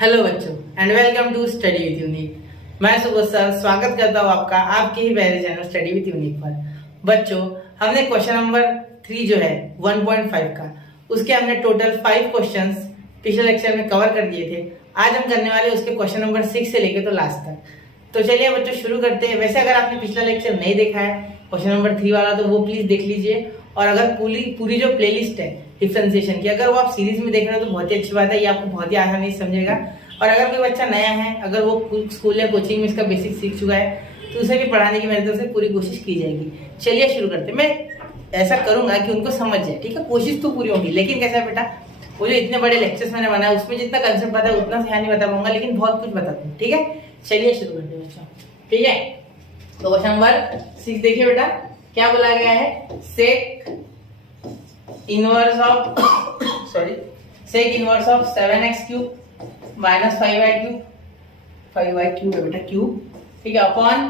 Hello बच्चों and welcome to study with Unique. मैं Subodh sir स्वागत करता हूँ आपका आपके ही प्यारे चैनल स्टडी विद यूनिक पर। बच्चों, हमने क्वेश्चन नंबर 3 जो है 1.5 का, उसके हमने टोटल 5 क्वेश्चंस पिछले लेक्चर में कवर कर दिए थे। आज हम करने वाले उसके क्वेश्चन नंबर 6 से लेकर तो लास्ट तक। तो चलिए बच्चों शुरू करते हैं। वैसे अगर आपने पिछला लेक्चर नहीं देखा है क्वेश्चन नंबर 3 वाला, तो वो प्लीज देख लीजिए। और अगर पूरी जो प्लेलिस्ट है डिफरेंशिएशन की, अगर वो आप सीरीज में देख रहे हो तो बहुत ही अच्छी बात है, ये आपको बहुत ही आसानी से समझेगा। और अगर कोई बच्चा नया है, अगर वो स्कूल या कोचिंग में इसका बेसिक सीख चुका है, तो उसे भी पढ़ाने की मेरी तरफ से पूरी कोशिश की जाएगी। चलिए शुरू करते हैं। मैं ऐसा करूंगा कि उनको समझ जाए, ठीक है। कोशिश तो पूरी होगी, लेकिन कैसा है बेटा, वो जो इतने बड़े लेक्चर्स मैंने बनाया उसमें जितना कंसेप्ट पता है उतना ध्यान नहीं बता पाऊंगा, लेकिन बहुत कुछ बता दूँ, ठीक है। चलिए शुरू करते हैं बच्चों, ठीक है। तो क्वेश्चन नंबर 6 देखिए बेटा, क्या बोला गया है। Sec inverse of sec inverse of 7x cube minus 5y cube, 5y cube है बेटा क्यूब, ठीक है, upon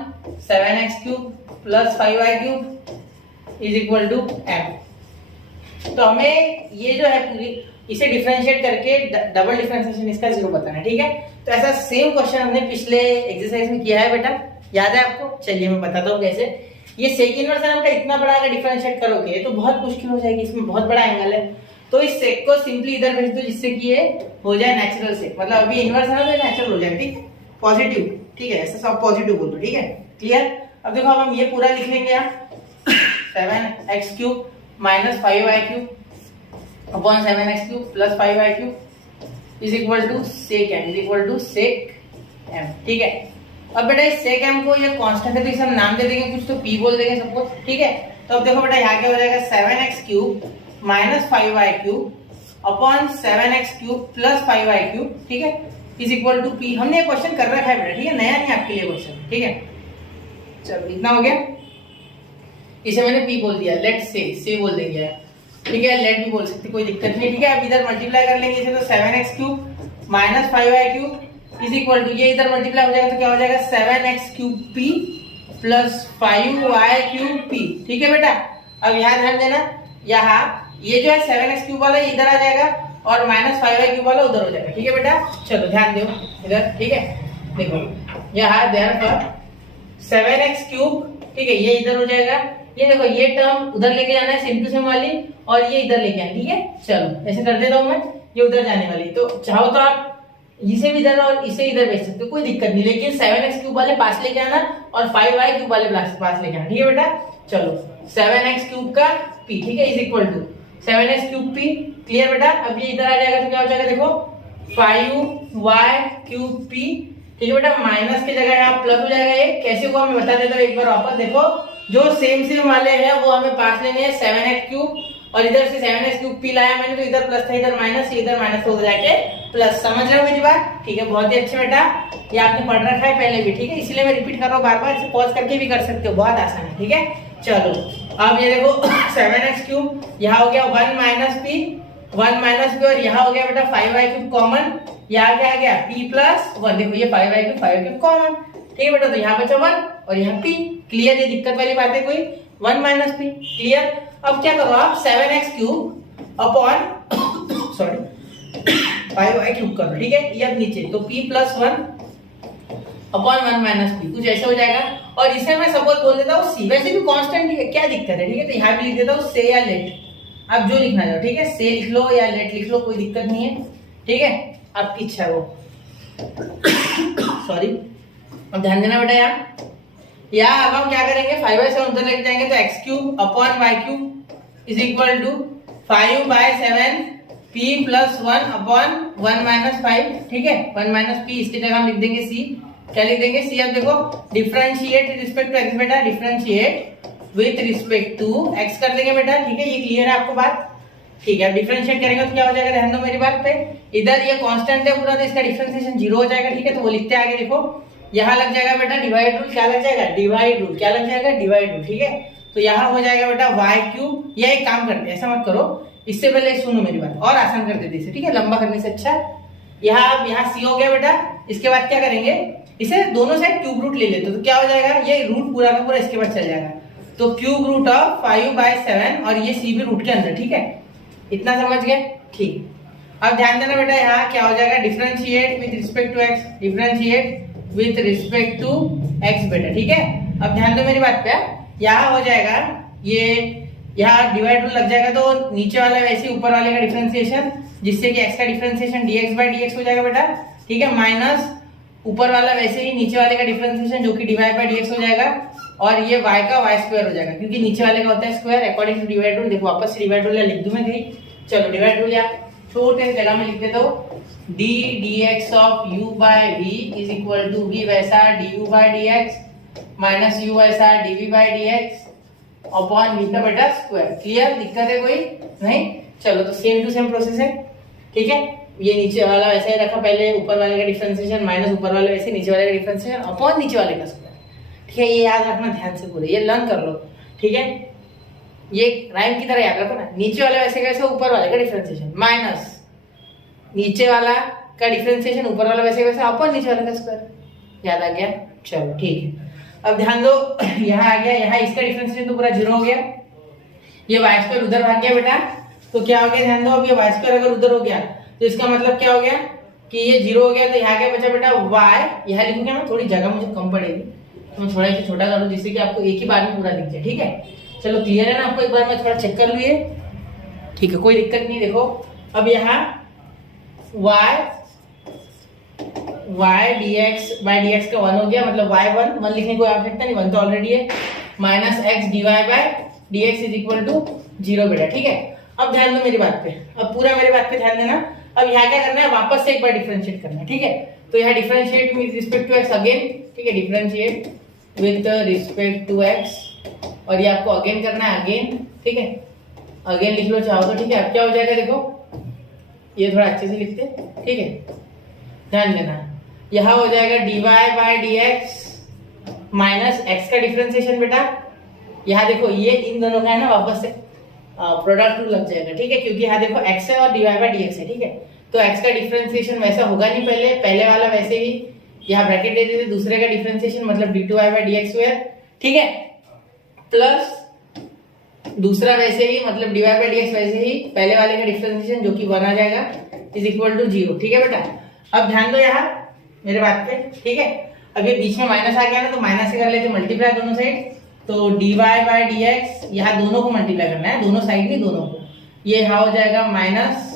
7x cube plus 5y cube is equal to m। तो हमें ये जो है पूरी इसे डिफरेंशिएट करके डबल डिफरेंशिएशन इसका 0 बताना है, ठीक है। तो ऐसा सेम क्वेश्चन हमने पिछले एक्सरसाइज में किया है बेटा, याद है आपको। चलिए मैं बताता हूँ कैसे। ये सेक इनवर्स है बेटा, इतना बड़ा अगर डिफरेंशिएट करोगे तो बहुत मुश्किल हो जाएगी, इसमें बहुत बड़ा एंगल है। तो इस सेक को सिंपली इधर भेज दो, जिससे कि ये हो जाए नेचुरल सेक। मतलब अभी इनवर्स है ना, तो नेचुरल हो जाए, ठीक, पॉजिटिव, ठीक है। ऐसा सब पॉजिटिव बोल दो, ठीक है, क्लियर। अब देखो, अब हम ये पूरा लिख लेंगे यहाँ 7x cube minus 5y cube upon 7x cube plus 5y cube is equal to sec m, is equal to sec m, ठीक है। अब बेटा इस सेक m को ये कांस्टेंट है तो इसे हम नाम दे देंगे, कुछ तो p बोल देंगे सपोज, ठीक है। तो अब देखो बेटा यहाँ क्या हो जाएगा, 7x cube minus 5y cube upon 7x cube plus 5y cube, ठीक है, इज इक्वल टू p। हमने ये क्वेश्चन कर रखा है बेटा, ठीक है, नया नहीं आपके लिए क्वेश्चन, ठीक है। चलो इतना हो गया, इसे मैंने p बोल दिया, लेट से बोल देंगे, ठीक है, लेट भी बोल सकते, कोई दिक्कत नहीं, ठीक है। अब इधर मल्टीप्लाई कर लेंगे इसे, तो 7x cube minus 5y cube is equal to, ये इधर मल्टीप्लाई हो जाएगा तो क्या हो जाएगा, 7x cube p plus 5y cube p, ठीक है बेटा। अब यहाँ ध्यान देना, यहाँ ये जो है 7x क्यूब वाला इधर आ जाएगा और माइनस 5y क्यूब वाला उधर हो जाएगा, ठीक है बेटा। चलो ध्यान दो इधर, ठीक है। देखो यहाँ देयरफॉर 7x क्यूब, ठीक है, ये इधर हो जाएगा। ये देखो ये टर्म उधर लेके जाना है सेम टू सेम वाली, और ये इधर लेके आना, ठीक है। चलो ऐसे कर देता हूँ मैं, ये उधर जाने वाली, तो चाहो तो आप इसे भी इधर और इसे इधर भेज सकते हो, कोई दिक्कत नहीं, लेकिन 7x क्यूब वाले पास लेके आना और 5y क्यूब वाले पास लेके आना, ठीक है बेटा। चलो 7x क्यूब का p, ठीक है, is equal to 7x cube p, clear बेटा। अब ये इधर आ जाएगा तो क्या हो जाएगा, देखो 5y क्यूब p, ठीक है बेटा। माइनस की जगह यहाँ प्लस हो जाएगा। ये कैसे हुआ मैं बता देता हूँ एक बार वापस। देखो जो सेम वाले हैं वो हमें पास लेने हैं 7x क्यूब, और इधर से 7x क्यूब p लाया मैंने, तो इधर प्लस था, इधर माइनस हो जाके प्लस। समझ रहे हो मेरी बात, ठीक है, बहुत ही अच्छे बेटा, ये आपने पढ़ रखा है पहले भी, ठीक है, इसलिए मैं रिपीट कर रहा हूँ बार बार, इसे पॉज करके भी कर सकते हो, बहुत आसान है, ठीक है। चलो अब ये देखो 7x क्यूब, यहाँ हो गया 1 माइनस p, और यहाँ हो गया बेटा 5y क्यूब कॉमन, यहाँ क्या आ गया p प्लस 1, देखो ये 5y क्यूब कॉमन, ठीक है बेटा। तो यहाँ बचा 1 और यहाँ p, क्लियर। ये दिक्कत वाली बात है कोई, 1 माइनस p, क्लियर। अब क्या करो आप 7x cube upon 5y cube करो, ठीक है, ये अब नीचे, तो p plus 1 upon 1 minus p, कुछ ऐसे हो जाएगा। और इसे मैं सपोज बोल देता हूँ c, वैसे भी कांस्टेंट ही है, क्या दिक्कत है, ठीक है। तो यहाँ भी लिख देता हूँ से या लेट, आप जो लिखना चाहो, ठीक है, से लिख लो या लेट लिख लो, कोई दिक्कत नहीं है, ठीक है, आपकी इच्छा है वो। सॉरी, अब ध्यान देना बेटा, यहाँ अब हम क्या करेंगे, 5/7 उधर लेके जाएंगे, तो x cube upon y cube is equal to 5/7 p plus 1 upon 1 minus 5, ठीक है, 1 माइनस p, इसकी जगह हम लिख देंगे c, क्या लिख देंगे c। अब देखो डिफरेंशिएट रिस्पेक्ट टू x बेटा, differentiate with respect to x कर देंगे बेटा, ठीक है, ये क्लियर है आपको बात, ठीक है। अब डिफरेंशिएट करेंगे तो क्या हो जाएगा, ध्यान दो मेरी बात पे, इधर ये कांस्टेंट है पूरा, तो इसका डिफरेंशिएशन 0 हो जाएगा, ठीक है। तो वो लिखते आगे देखो, यहाँ लग जाएगा बेटा डिवाइड रूल, क्या लग जाएगा, डिवाइड रूल, क्या लग जाएगा, डिवाइड रूल, ठीक है। तो यहाँ हो जाएगा बेटा y क्यूब, या एक काम करते हैं, ऐसा मत करो, इससे पहले सुनो मेरी बात, और आसान कर देते इसे, ठीक है, लंबा करने से अच्छा। यहाँ c हो गया बेटा, इसके बाद क्या करेंगे, इसे दोनों साइड क्यूब रूट ले लेते, तो क्या हो जाएगा, ये रूट पूरा का पूरा इसके बाद चल जाएगा, तो क्यूब रूट ऑफ 5/7, और ये c भी रूट के अंदर, ठीक है, इतना समझ गए, ठीक। अब ध्यान देना बेटा, यहाँ क्या हो जाएगा, differentiate with respect to x, differentiate with respect to x बेटा, ठीक है। अब ध्यान दो मेरी बात पे, यहाँ हो जाएगा ये, यहाँ डिवाइड रूल लग जाएगा तो नीचे वाला वैसे ऊपर वाले का डिफरेंशिएशन, जिससे कि एक्स का डिफरेंशिएशन dx बाय dx हो जाएगा बेटा, ठीक है, माइनस ऊपर वाला वैसे ही नीचे वाले का डिफरेंशिएशन जो कि डिवाइड बाय dx हो जाएगा, और ये y का y स्क्वायर हो जाएगा, क्योंकि नीचे वाले का होता है square according to divide rule. देखो वापस से डिवाइड रूल लिख दूं मैं कहीं, चलो डिवाइड रूल या छोटे जगह में लिख देता हूं, d dx of u by v is equal to v वैसा du by dx minus u वैसा dv by dx upon v का बेटा स्क्वायर। क्लियर, दिक्कत है कोई नहीं? चलो तो सेम टू सेम प्रोसेस है, ठीक है। ये नीचे वाला वैसे ही रखा, पहले ऊपर वाले का डिफरेंशिएशन माइनस ऊपर वाले वैसे नीचे वाले का डिफरेंशिएशन अपॉन नीचे वाले का स्क्वायर, ठीक है। ये याद रखना ध्यान से, पूरे ये लर्न कर लो, ठीक है। ये राइम की तरह याद रखो ना, नीचे वाला वैसे कैसे ऊपर वाले का डिफरेंशिएशन माइनस नीचे वाला का डिफरेंशिएशन ऊपर वाला वैसे कैसे अपॉन नीचे वाले का स्क्वायर, याद आ गया? चलो ठीक है। अब ध्यान दो, यहाँ आ गया, यहाँ इसका डिफरेंशिएशन तो पूरा जीरो हो गया, ये y स्क्वायर उधर भाग गया बेटा, तो क्या हो गया, ध्यान दो, अब ये y स्क्वायर अगर उधर हो गया तो इसका मतलब क्या हो गया कि ये जीरो हो गया, तो यहाँ क्या बचा बेटा y, यहाँ लिखूंगा मैं, थोड़ी जगह मुझे कम पड़ेगी तो मैं थोड़ा इसे छोटा करूँ जिससे कि आपको एक ही बार में पूरा दिख जाए, ठीक है। चलो क्लियर है ना आपको? एक बार मैं थोड़ा चेक कर लूँ ये, ठीक है, कोई दिक्कत नहीं। देखो अब यहाँ y dx बाय dx का 1 हो गया, मतलब y 1 लिखने की कोई आवश्यकता नहीं, 1 तो ऑलरेडी है, minus x dy by dx is equal to 0 बेटा, ठीक है। अब ध्यान दो मेरी बात पे, अब पूरा मेरी बात पे ध्यान देना। अब यहाँ क्या करना है, वापस से एक बार डिफरेंशिएट करना है, ठीक है। तो यहाँ differentiate with respect to x again, ठीक है, differentiate with respect to x, और ये आपको अगेन करना है, अगेन, ठीक है, अगेन लिख लो चाहो तो, ठीक है। अब क्या हो जाएगा, देखो ये थोड़ा अच्छे से लिखते, ठीक है, ध्यान देना। यहाँ हो जाएगा dy by dx minus x का डिफरेंशिएशन बेटा, यहाँ देखो ये इन दोनों का है ना, वापस से प्रोडक्ट रूल लग जाएगा, ठीक है, क्योंकि यहाँ देखो x है और dy बाय dx है, ठीक है। तो x का डिफरेंशिएशन वैसा होगा नहीं, पहले वाला वैसे ही यहाँ ब्रैकेट दे देते, दूसरे का डिफरेंशिएशन मतलब d2y बाय dx स्क्वायर, ठीक है, प्लस दूसरा वैसे ही मतलब dy बाय dx वैसे ही पहले वाले का डिफरेंशिएशन जो कि 1 आ जाएगा इज इक्वल टू 0, ठीक है बेटा। अब ध्यान दो यहाँ मेरे बात पे, ठीक है। अब ये बीच में माइनस आ गया ना, तो माइनस से कर लेते मल्टीप्लाई दोनों साइड, तो dy बाय dx, यहाँ दोनों को मल्टीप्लाई करना है, दोनों साइड नहीं, दोनों को, ये यहाँ हो जाएगा minus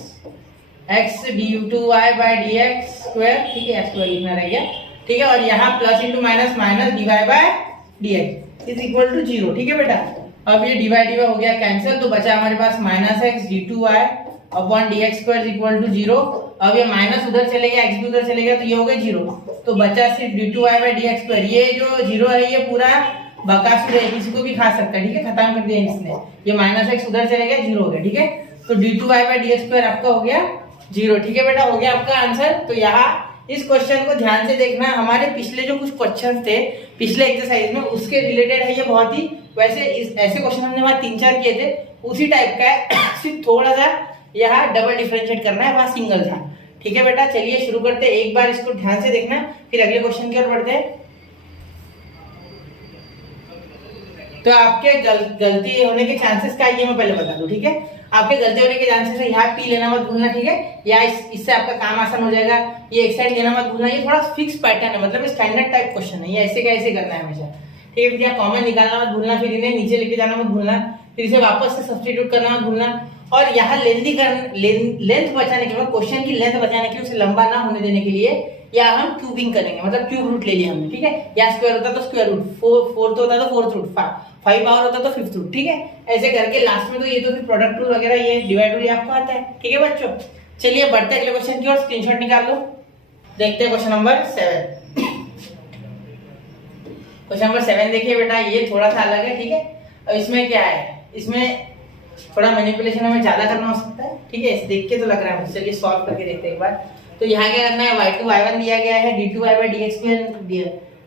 x du2y by dx square, ठीक है, स्क्वायर लिखना रह गया, ठीक है, और यहाँ plus into minus minus dy by dx is equal to 0, ठीक है बेटा। अब ये डिवाइड हो गया कैंसिल, तो बचा हमारे पास minus x d2y upon dx square is equal to 0। अब ये माइनस उधर चले गया, x भी उधर चले गया, तो ये हो गया 0, तो बचा सिर्फ d2y बाय dx स्क्वायर। ये जो 0 है ये पूरा बकासुर है, किसी को भी खा सकता है, ठीक है, खत्म कर दिया इसने, ये माइनस x उधर चले गया, 0 हो गया, ठीक है। तो d2y बाय dx स्क्वायर आपका हो गया 0, ठीक है बेटा, हो गया आपका आंसर। तो यहाँ इस क्वेश्चन को ध्यान से देखना, हमारे पिछले जो कुछ क्वेश्चन थे पिछले एक्सरसाइज में उसके रिलेटेड है ये, बहुत ही वैसे ऐसे क्वेश्चन हमने वहां 3-4 किए थे, उसी टाइप का है, सिर्फ थोड़ा सा यहाँ डबल डिफरेंशिएट करना है, वहां सिंगल था, ठीक है बेटा। चलिए शुरू करते हैं, एक बार इसको ध्यान से देखना, फिर अगले क्वेश्चन की ओर बढ़ते हैं। तो आपके गलती होने के चांसेस क्या है ये मैं पहले बता दूं, ठीक है। आपके गलती होने के चांसेस है, यहाँ पी लेना मत भूलना, ठीक है, या इससे आपका काम आसान हो जाएगा, ये एक साइड लेना मत भूलना। ये थोड़ा फिक्स पैटर्न है, मतलब स्टैंडर्ड टाइप क्वेश्चन है, ये ऐसे का ऐसे करना है हमेशा, ठीक है। यहाँ कॉमन निकालना मत भूलना, फिर इन्हें नीचे लेके जाना मत भूलना, फिर इसे वापस से सब्स्टिट्यूट करना मत भूलना, और यहाँ लेंथ बचाने के बाद, क्वेश्चन की लेंथ बचाने के लिए, उसे लंबा ना होने देने के लिए या हम क्यूबिंग करेंगे, मतलब क्यूब रूट ले लिया हमने, ठीक है, या स्क्वायर होता तो स्क्वायर रूट, फोर्थ होता तो फोर्थ रूट, 5 पावर होता तो फिफ्थ रूट, ठीक है, ऐसे करके लास्ट में तो ये तो फिर प्रोडक्ट रूल वगैरह ये डिवाइड रूल आपको आता है, ठीक है बच्चों। चलिए बढ़ते हैं अगले क्वेश्चन की ओर, स्क्रीनशॉट निकाल लो, देखते हैं क्वेश्चन नंबर 7। क्वेश्चन नंबर 7 देखिए बेटा, ये थोड़ा सा अलग है, ठीक है। अब इसमें क्या है, इसमें थोड़ा मैनिपुलेशन हमें ज्यादा करना हो सकता है, ठीक है, देख के तो लग रहा है, चलिए सॉल्व करके देखते हैं एक बार। तो यहाँ क्या करना है, y2 y1 दिया गया है, d2y by dx square,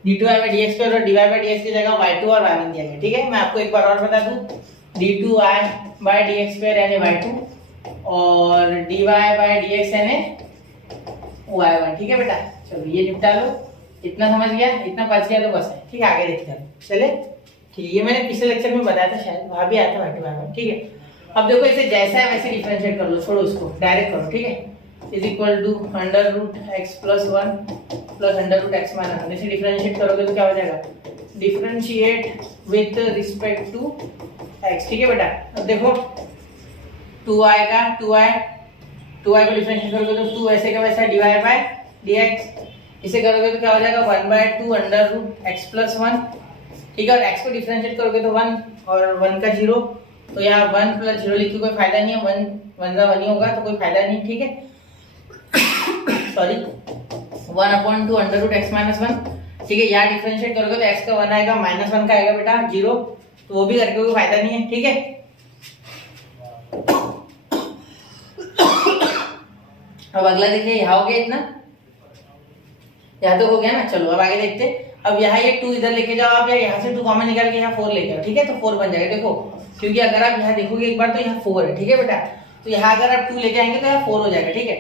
d2y by dx square और dy बाय dx की जगह y2 और y1 दिया गया, ठीक है। मैं आपको एक बार और बता दूं, d2y बाय dx स्क्वायर यानी y2 और dy बाय dx यानी y1, ठीक है बेटा। चलो ये निपटा लो, इतना समझ गया, इतना बच गया तो बस है, ठीक है, आगे देखते हैं, चले, ठीक है। ये मैंने पिछले लेक्चर में बताया था, शायद वहां भी आया था y2 y1, ठीक है। अब देखो इसे जैसा है वैसे डिफरेंशिएट कर लो, छोड़ो उसको, डायरेक्ट करो, ठीक है। Is equal to under root x plus 1 plus under root x minus 1। इसे डिफरेंशिएट करोगे तो क्या हो जाएगा, differentiate with respect to x. ठीक है बेटा, अब देखो 2 आएगा, 2i को डिफरेंशिएट करोगे तो 2 ऐसे का वैसा डिवाई बाय dx। इसे करोगे तो क्या हो जाएगा 1/2 अंडर रूट एक्स प्लस 1। ठीक है, और x को डिफरेंशिएट करोगे तो 1 और 1 का 0, तो यहाँ 1 प्लस 0 लिख के कोई फायदा नहीं है, 1 का 1 ही होगा तो कोई फायदा नहीं। ठीक है sorry 1/2 under root x minus 1। ठीक है, यहाँ डिफरेंशिएट करोगे तो x का 1 आएगा, माइनस 1 का आएगा बेटा 0, तो वो भी करके कोई फायदा नहीं है। ठीक है, अब अगला देखिए, यहाँ हो गया इतना, यहाँ तो हो गया ना। चलो अब आगे देखते हैं। अब यहाँ ये 2 इधर लेके जाओ आप, या यहाँ से 2 कॉमन निकाल के यहाँ 4 लेके आओ। ठीक है, तो 4 बन जाएगा। देखो क्योंकि अगर आप यहाँ देखोगे एक बार तो यहाँ 4 है। ठीक है बेटा, तो यहाँ अगर आप 2 लेके आएंगे तो यहाँ 4 हो जाएगा। ठीक है,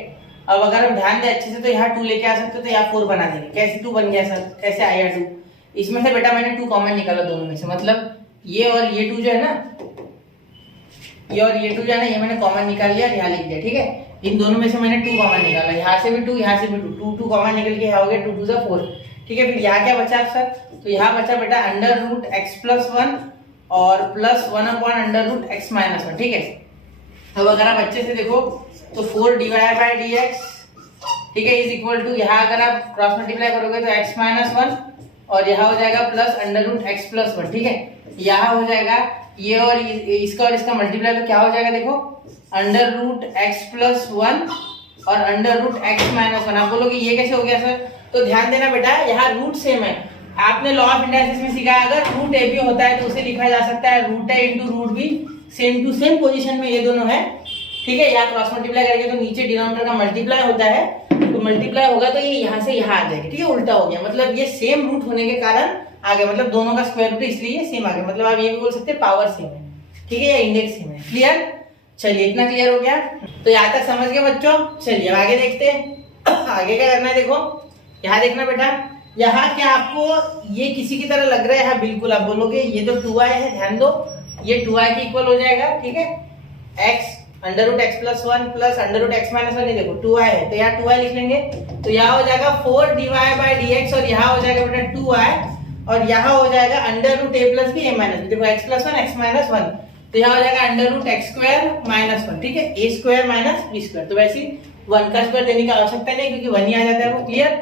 अब अगर हम ध्यान दें अच्छे से तो यहाँ 2 लेके आ सकते हो, तो यहाँ 4 बना देंगे। कैसे 2 बन गया सर, कैसे आया 2? इसमें से बेटा मैंने 2 कॉमन निकाला दोनों में से, मतलब ये और ये 2 जो है ना, ये और ये 2 जो है ना, ये मैंने कॉमन निकाल लिया, यहाँ लिख दिया। ठीक है, इन दोनों में से मैंने 2 कॉमन निकाला, यहाँ से भी 2, यहाँ से भी 2 कॉमन निकल के यहाँ हो गया 2 2 4। ठीक है, फिर यहाँ क्या बचा सर, तो यहाँ बचा बेटा अंडर रूट एक्स प्लस 1 और plus 1 under root x minus 1। ठीक है, अब अगर आप अच्छे से देखो तो 4 डिवाइड बाय dx, ठीक है, इज इक्वल टू, यहाँ अगर आप क्रॉस मल्टीप्लाई करोगे तो x माइनस 1 और यहाँ हो जाएगा plus under root x plus 1। ठीक है, यहाँ हो जाएगा ये और इसका मल्टीप्लाई तो क्या हो जाएगा, देखो अंडर रूट एक्स प्लस 1 और अंडर रूट एक्स माइनस 1। आप बोलोगे ये कैसे हो गया सर, तो ध्यान देना बेटा, यहाँ रूट सेम है। आपने लॉ ऑफ इंडाइसिस में सीखा है, अगर रूट ए बी होता है तो उसे लिखा जा सकता है root a into root b, same to same position में ये दोनों है। ठीक है, यहाँ क्रॉस मल्टीप्लाई करेंगे तो नीचे डिनोमिनेटर का मल्टीप्लाई होता है, तो मल्टीप्लाई होगा तो ये यहाँ से यहाँ आ जाएगा। ठीक है, उल्टा हो गया, मतलब ये सेम रूट होने के कारण आ गया, मतलब दोनों का स्क्वायर रूट इसलिए सेम आ गया, मतलब आप ये भी बोल सकते हैं पावर सेम है। ठीक है, या इंडेक्स सेम है। क्लियर, चलिए इतना क्लियर हो गया, तो यहाँ तक समझ गए बच्चों। चलिए अब आगे देखते हैं, आगे क्या करना है। देखो यहाँ देखना बेटा, यहाँ क्या आपको ये किसी की तरह लग रहा है? बिल्कुल, आप बोलोगे ये तो 2i है, ध्यान दो ये 2i के इक्वल हो जाएगा। ठीक है, x under root x plus 1 plus under root x minus 1, देखो 2i है तो यहाँ 2i लिख लेंगे, तो यहाँ हो जाएगा 4 डिवाइड बाय dx और यहाँ हो जाएगा बेटा 2i और यहाँ हो जाएगा under root a plus b a minus, देखो x प्लस 1 x माइनस 1, तो यहाँ हो जाएगा under root x square minus 1। ठीक है, a square minus b square, तो वैसे 1 का स्क्वायर देने की आवश्यकता नहीं क्योंकि 1 ही आ जाता है वो। क्लियर,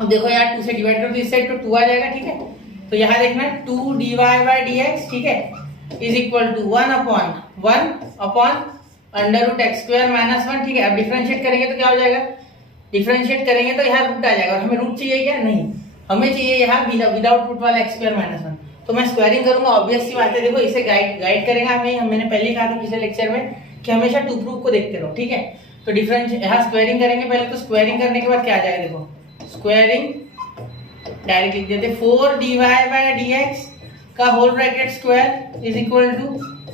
अब देखो यार 2 से डिवाइड करो तो इस साइड तो 2 आ जाएगा। ठीक है, तो यहाँ देखना 2 डिवाइड बाय dx, ठीक है, is equal to 1/1 under root x square minus 1। ठीक है, अब डिफरेंशिएट करेंगे तो क्या हो जाएगा, डिफरेंशिएट करेंगे तो यहाँ रूट आ जाएगा, और हमें रूट चाहिए क्या? नहीं, हमें चाहिए यहाँ विदाउट रूट वाला एक्स स्क्वायर माइनस 1। तो मैं स्क्वायरिंग करूंगा, ऑब्वियस सी बात है। देखो इसे गाइड करेगा हमें, मैंने पहले कहा था पिछले लेक्चर में कि हमेशा टू प्रूफ को देखते रहो। ठीक है, तो डिफरेंस यहाँ स्क्वायरिंग करेंगे पहले, तो स्क्वायरिंग करने के बाद क्या आ जाएगा, देखो स्क्वायरिंग डायरेक्ट लिख देते, 4 डिवाइड बाय dx का whole bracket square is equal to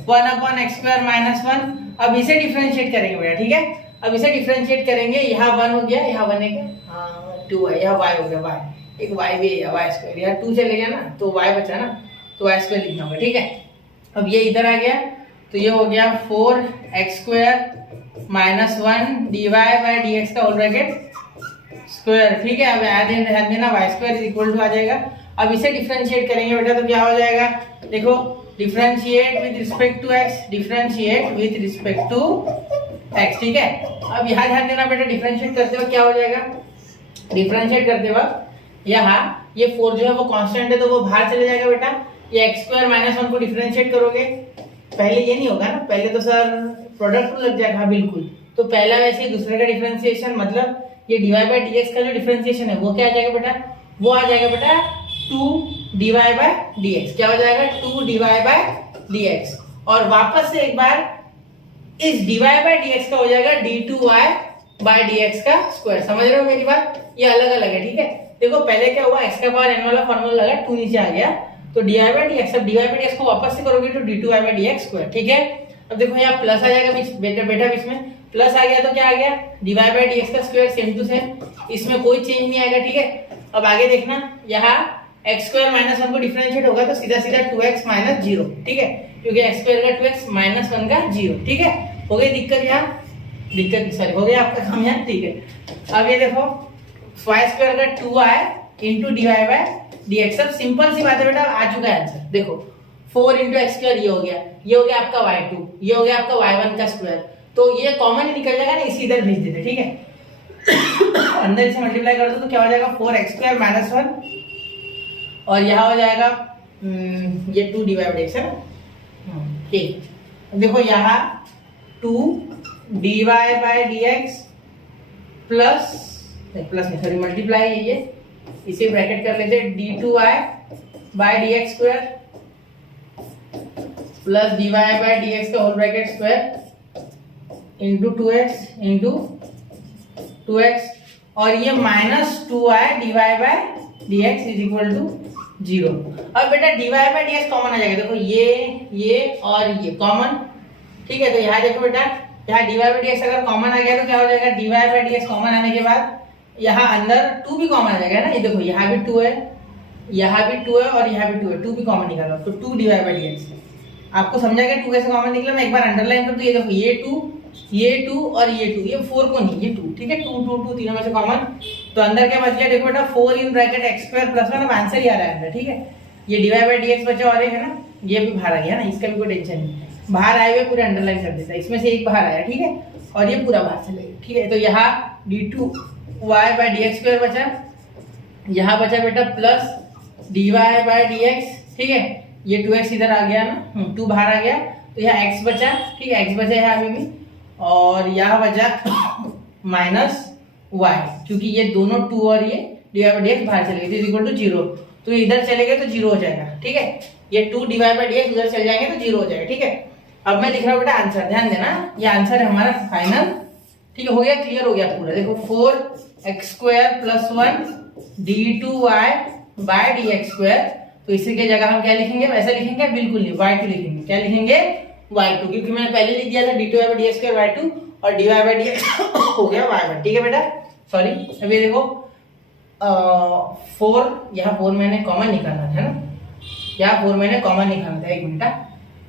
1/x square minus 1। अब इसे डिफरेंशिएट करेंगे बेटा। ठीक है, अब इसे डिफरेंशिएट करेंगे, यहाँ 1 हो गया, यहाँ 1 है क्या, हाँ 2 है, यहाँ y हो गया, y एक y भी है, y स्क्वायर, यहाँ 2 चले गया ना तो y बचा ना, तो y स्क्वायर लिखना होगा। ठीक है, अब ये इधर आ गया तो ये हो गया 4x square minus 1 divide by dx का होल ब्रैकेट स्क्वायर। ठीक है, अब ध्यान देना y square is equal to आ जाएगा। अब इसे डिफरेंशिएट करेंगे बेटा तो क्या हो जाएगा, देखो differentiate with respect to x, differentiate with respect to x। ठीक है, अब यहाँ ध्यान देना बेटा, डिफरेंशिएट करते वक्त क्या हो जाएगा, डिफरेंशिएट करते वक्त यहाँ ये 4 जो है वो कांस्टेंट है तो वो बाहर चले जाएगा बेटा। ये x स्क्वायर माइनस 1 को डिफरेंशिएट करोगे, पहले ये नहीं होगा ना, पहले तो सर प्रोडक्ट लग जाएगा। बिल्कुल, तो पहला वैसे दूसरे का डिफरेंशिएशन, मतलब ये डिवाइड बाय dx का जो डिफरेंशिएशन है वो क्या आ जाएगा बेटा, वो आ जाएगा बेटा 2 डिवाइड बाय dx। क्या हो जाएगा, 2 डिवाइड बाय dx, और वापस से एक बार इस डिवाइड बाय dx का हो जाएगा d2y बाय dx का स्क्वायर। समझ रहे हो मेरी बात, ये अलग अलग है। ठीक है, देखो पहले क्या हुआ, x का पावर n वाला फॉर्मूला लगा, 2 नीचे आ गया तो dy बाय dx, अब dy बाय dx को वापस से करोगे तो d2y बाय dx स्क्वायर। ठीक है, अब देखो यहाँ प्लस आ जाएगा बीच, बेटा बीच में प्लस आ गया तो क्या आ गया, dy बाय dx का स्क्वायर सेम टू सेम, इसमें कोई चेंज नहीं आएगा। ठीक है, अब आगे देखना, यहाँ x स्क्वायर माइनस 1 को डिफरेंशिएट होगा तो सीधा सीधा 2x माइनस 0। ठीक है, क्योंकि x स्क्वायर का 2x माइनस 1 का 0। ठीक है, हो गई दिक्कत यहाँ। दिक्कत नहीं, सॉरी हो गया आपका काम यहाँ, ठीक है। अब ये देखो वाई स्क्वायर का 2i into d y by d x. अब सिंपल सी बात है बेटा, आ चुका है आंसर। देखो 4 इंटू एक्स स्क्वायर, ये हो गया, ये हो गया आपका y2, ये हो गया आपका y1 का स्क्वायर, तो ये कॉमन ही निकल जाएगा ना, इसी इधर भेज देते, ठीक है। अंदर से मल्टीप्लाई कर दो तो क्या हो जाएगा 4x स्क्वायर माइनस 1, और यहाँ हो जाएगा ये 2 डिवाइड एक्स है ना, ठीक। देखो यहाँ 2 dy बाय dx प्लस नहीं सॉरी मल्टीप्लाई है ये, इसे ब्रैकेट कर लेते हैं d2y by dx square plus dy by dx का whole bracket square into 2x into 2x, और ये minus 2y dy by dx is equal to 0। अब बेटा dy बाय dx कॉमन आ जाएगा, देखो ये और ये कॉमन, ठीक है। तो यहाँ देखो बेटा, यहाँ dy बाय dx अगर कॉमन आ गया तो क्या हो जाएगा, dy बाय dx कॉमन आने के बाद यहाँ अंदर 2 भी कॉमन आ जाएगा ना, ये देखो यहाँ भी 2 है, यहाँ भी 2 है और यहाँ भी 2 है, 2 भी कॉमन निकालो तो 2 dy बाय dx। आपको समझा गया 2 कैसे कॉमन निकला? मैं एक बार अंडरलाइन कर दूं, ये देखो ये 2 और ये 2, ये 4 को नहीं, ये 2, ठीक है। 2 2 2 तीनों में से कॉमन, तो अंदर क्या बच गया देखो बेटा 4 in bracket x square plus 1, अब आंसर ही आ रहा है अंदर, ठीक है। ये dy बाय dx बचा और एक है ना, ये भी बाहर आ गया ना, इसका भी कोई टेंशन नहीं, बाहर आए हुए पूरे अंडरलाइन कर देता है, इसमें से एक बाहर आया, ठीक है, और ये पूरा बाहर चले गया, ठीक है। तो यहाँ d2y बाय dx स्क्वायर बचा, यहाँ बचा बेटा प्लस dy बाय dx, ठीक है। ये 2x इधर आ गया ना, 2 बाहर आ गया, तो यहाँ x बचा, ठीक है, x बचा यहाँ पे भी, और यहाँ बचा माइनस y, क्योंकि ये दोनों 2 और ये dy बाय dx बाहर चले गए, तो इक्वल टू 0, तो इधर चले गए तो 0 हो जाएगा, ठीक है। ये 2 dy बाय dx उधर चले जाएंगे तो 0 हो जाएगा, ठीक है। अब मैं लिख रहा हूँ बेटा आंसर, ध्यान देना, ये आंसर है हमारा फाइनल, ठीक है। हो गया, क्लियर हो गया पूरा। देखो 4x square plus 1 d2y by dx square, तो इसी के जगह हम क्या लिखेंगे, वैसा लिखेंगे बिल्कुल नहीं, y2 लिखेंगे, क्या लिखेंगे y2, क्योंकि मैंने पहले लिख दिया था d2y by dx square y2 और dy बाय dx हो गया y1, ठीक है बेटा। सॉरी, अब ये देखो 4, यहाँ 4 मैंने कॉमन निकालना था ना, यहाँ 4 मैंने कॉमन निकालना था, एक मिनट,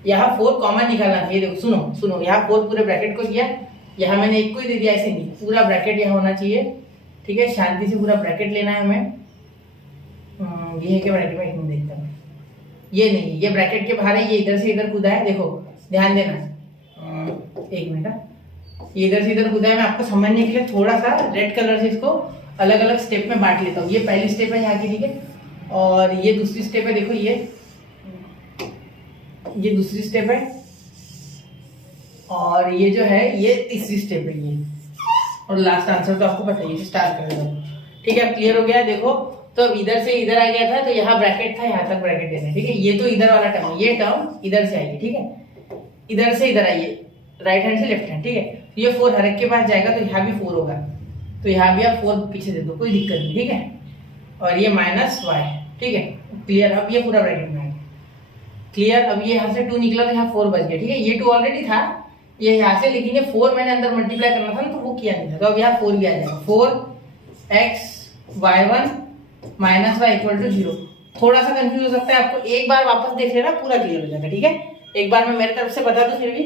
यहाँ 4 कॉमन निकालना था, ये देखो सुनो, यहाँ 4 पूरे ब्रैकेट को दिया, यहाँ मैंने एक को ही दे दिया, ऐसे नहीं, पूरा ब्रैकेट यहाँ होना चाहिए, ठीक है। शांति से पूरा ब्रैकेट लेना है हमें, ये है कि ब्रैकेट में एक मिनट देखता हूँ, ये नहीं, ये ब्रैकेट के बाहर है, ये इधर से इधर कूदा है, देखो ध्यान देना, एक मिनट, ये इधर से इधर कूदा है, मैं आपको समझने के लिए थोड़ा सा रेड कलर से इसको अलग अलग स्टेप में बांट लेता हूँ। ये पहली स्टेप है यहाँ की, ठीक है, और ये दूसरी स्टेप है, देखो ये दूसरी स्टेप है, और ये जो है ये तीसरी स्टेप है, ये, और लास्ट आंसर तो आपको पता है, स्टार्ट कर दो, ठीक है। क्लियर हो गया? देखो तो अब इधर से इधर आ गया था, तो यहाँ ब्रैकेट था, यहाँ तक ब्रैकेट देना है, ठीक है। ये तो इधर वाला टर्म, ये टर्म इधर से आइए, ठीक है, इधर से इधर आइए, राइट हैंड से लेफ्ट हैंड, ठीक है। तो ये 4 हर एक के पास जाएगा, तो यहाँ भी 4 होगा, तो यहाँ भी आप 4 पीछे दे दो, कोई दिक्कत नहीं, ठीक है। और ये माइनस y, ठीक है, क्लियर। अब ये पूरा ब्रैकेट में आ गया, क्लियर। अब ये यहाँ से 2 निकला तो यहाँ 4 बच गया, ठीक है। ये 2 ऑलरेडी था, ये यहाँ से लिखेंगे 4 मैंने अंदर मल्टीप्लाई करना था ना, तो वो किया नहीं था, तो अब यहाँ 4 भी आ जाएगा, 4x y1 minus y equal to 0। थोड़ा सा कंफ्यूज हो सकता है आपको, एक बार वापस देख लेना, पूरा क्लियर हो जाएगा, ठीक है। एक बार मैं मेरे तरफ से बता दूं, फिर भी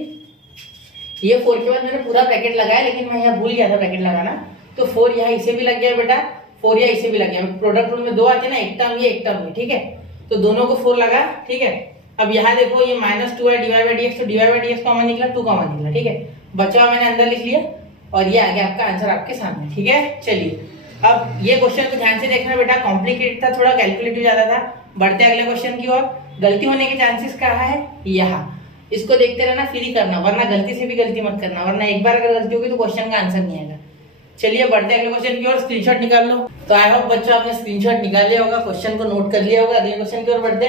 ये 4 के बाद मैंने पूरा ब्रैकेट लगाया, लेकिन मैं यहाँ भूल गया था ब्रैकेट लगाना, तो 4 यहाँ इसे भी लग गया बेटा, 4 यहाँ इसे भी लग गया, प्रोडक्ट रूल में 2 आते हैं ना, एक टर्म ये एक टर्म ये, ठीक है, तो दोनों को 4 लगा, ठीक है। अब यहाँ देखो ये माइनस 2 है dy बाय dx, तो dy बाय dx कॉमन निकला, 2 कॉमन निकला, ठीक है, बचा हुआ मैंने अंदर लिख लिया, और ये आ गया आपका आंसर आपके सामने, ठीक है। चलिए अब ये क्वेश्चन को ध्यान से देखना बेटा, कॉम्प्लिकेटेड था, थोड़ा कैलकुलेटिव ज्यादा था। बढ़ते अगले क्वेश्चन की ओर। गलती होने के चांसेस कहाँ है, यहाँ, इसको देखते रहना, फिर ही करना, वरना गलती से भी गलती मत करना, वरना एक बार अगर गलती होगी तो क्वेश्चन का आंसर नहीं आएगा। चलिए बढ़ते अगले क्वेश्चन की ओर, स्क्रीनशॉट निकाल लो। तो आई होप बच्चों आपने स्क्रीनशॉट निकाल लिया होगा, क्वेश्चन को नोट कर लिया होगा। अगले क्वेश्चन की ओर बढ़ते,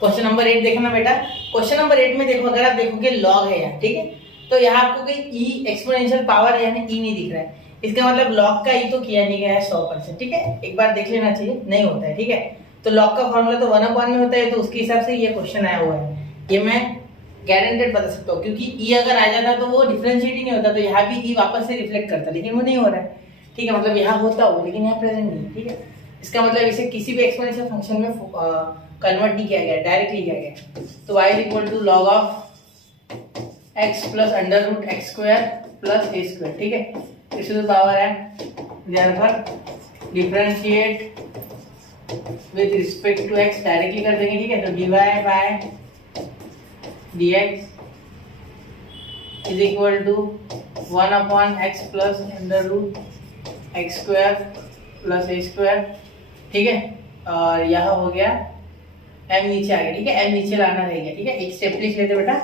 क्वेश्चन नंबर 8 देखना बेटा। क्वेश्चन नंबर 8 में देखो, अगर आप देखोगे लॉग है यहाँ, ठीक है, तो यहाँ आपको कोई ई एक्सपोनेंशियल पावर यानी ई नहीं दिख रहा है, इसका मतलब लॉग का ई तो किया नहीं गया है 100%, ठीक है, एक बार देख लेना चाहिए, नहीं होता है, ठीक है। तो लॉग का फॉर्मूला तो 1/n में होता है, तो उसके हिसाब से ये क्वेश्चन आया हुआ है, ये मैं गारंटेड बता सकता हूँ, क्योंकि ई अगर आ जाता तो वो डिफरेंशिएट ही नहीं होता, तो यहाँ भी ई वापस से रिफ्लेक्ट करता, लेकिन वो नहीं हो रहा है, ठीक है, मतलब यहाँ होता हो लेकिन यहाँ प्रेजेंट नहीं, ठीक है। इसका मतलब इसे किसी भी एक्सपोनेंशियल फंक्शन में कन्वर्ट नहीं किया गया, डायरेक्टली किया गया। तो y equal to log of x plus under root x square plus a square, ठीक है। इस टू power m, therefore differentiate with respect to x directly कर देंगे, ठीक है। तो dy by dx is equal to 1/x plus under root x square plus a square, ठीक है। और यह हो गया m नीचे आ गया, ठीक है। m नीचे लाना रहेगा, ठीक है। एक स्टेप लिख लेते बेटा,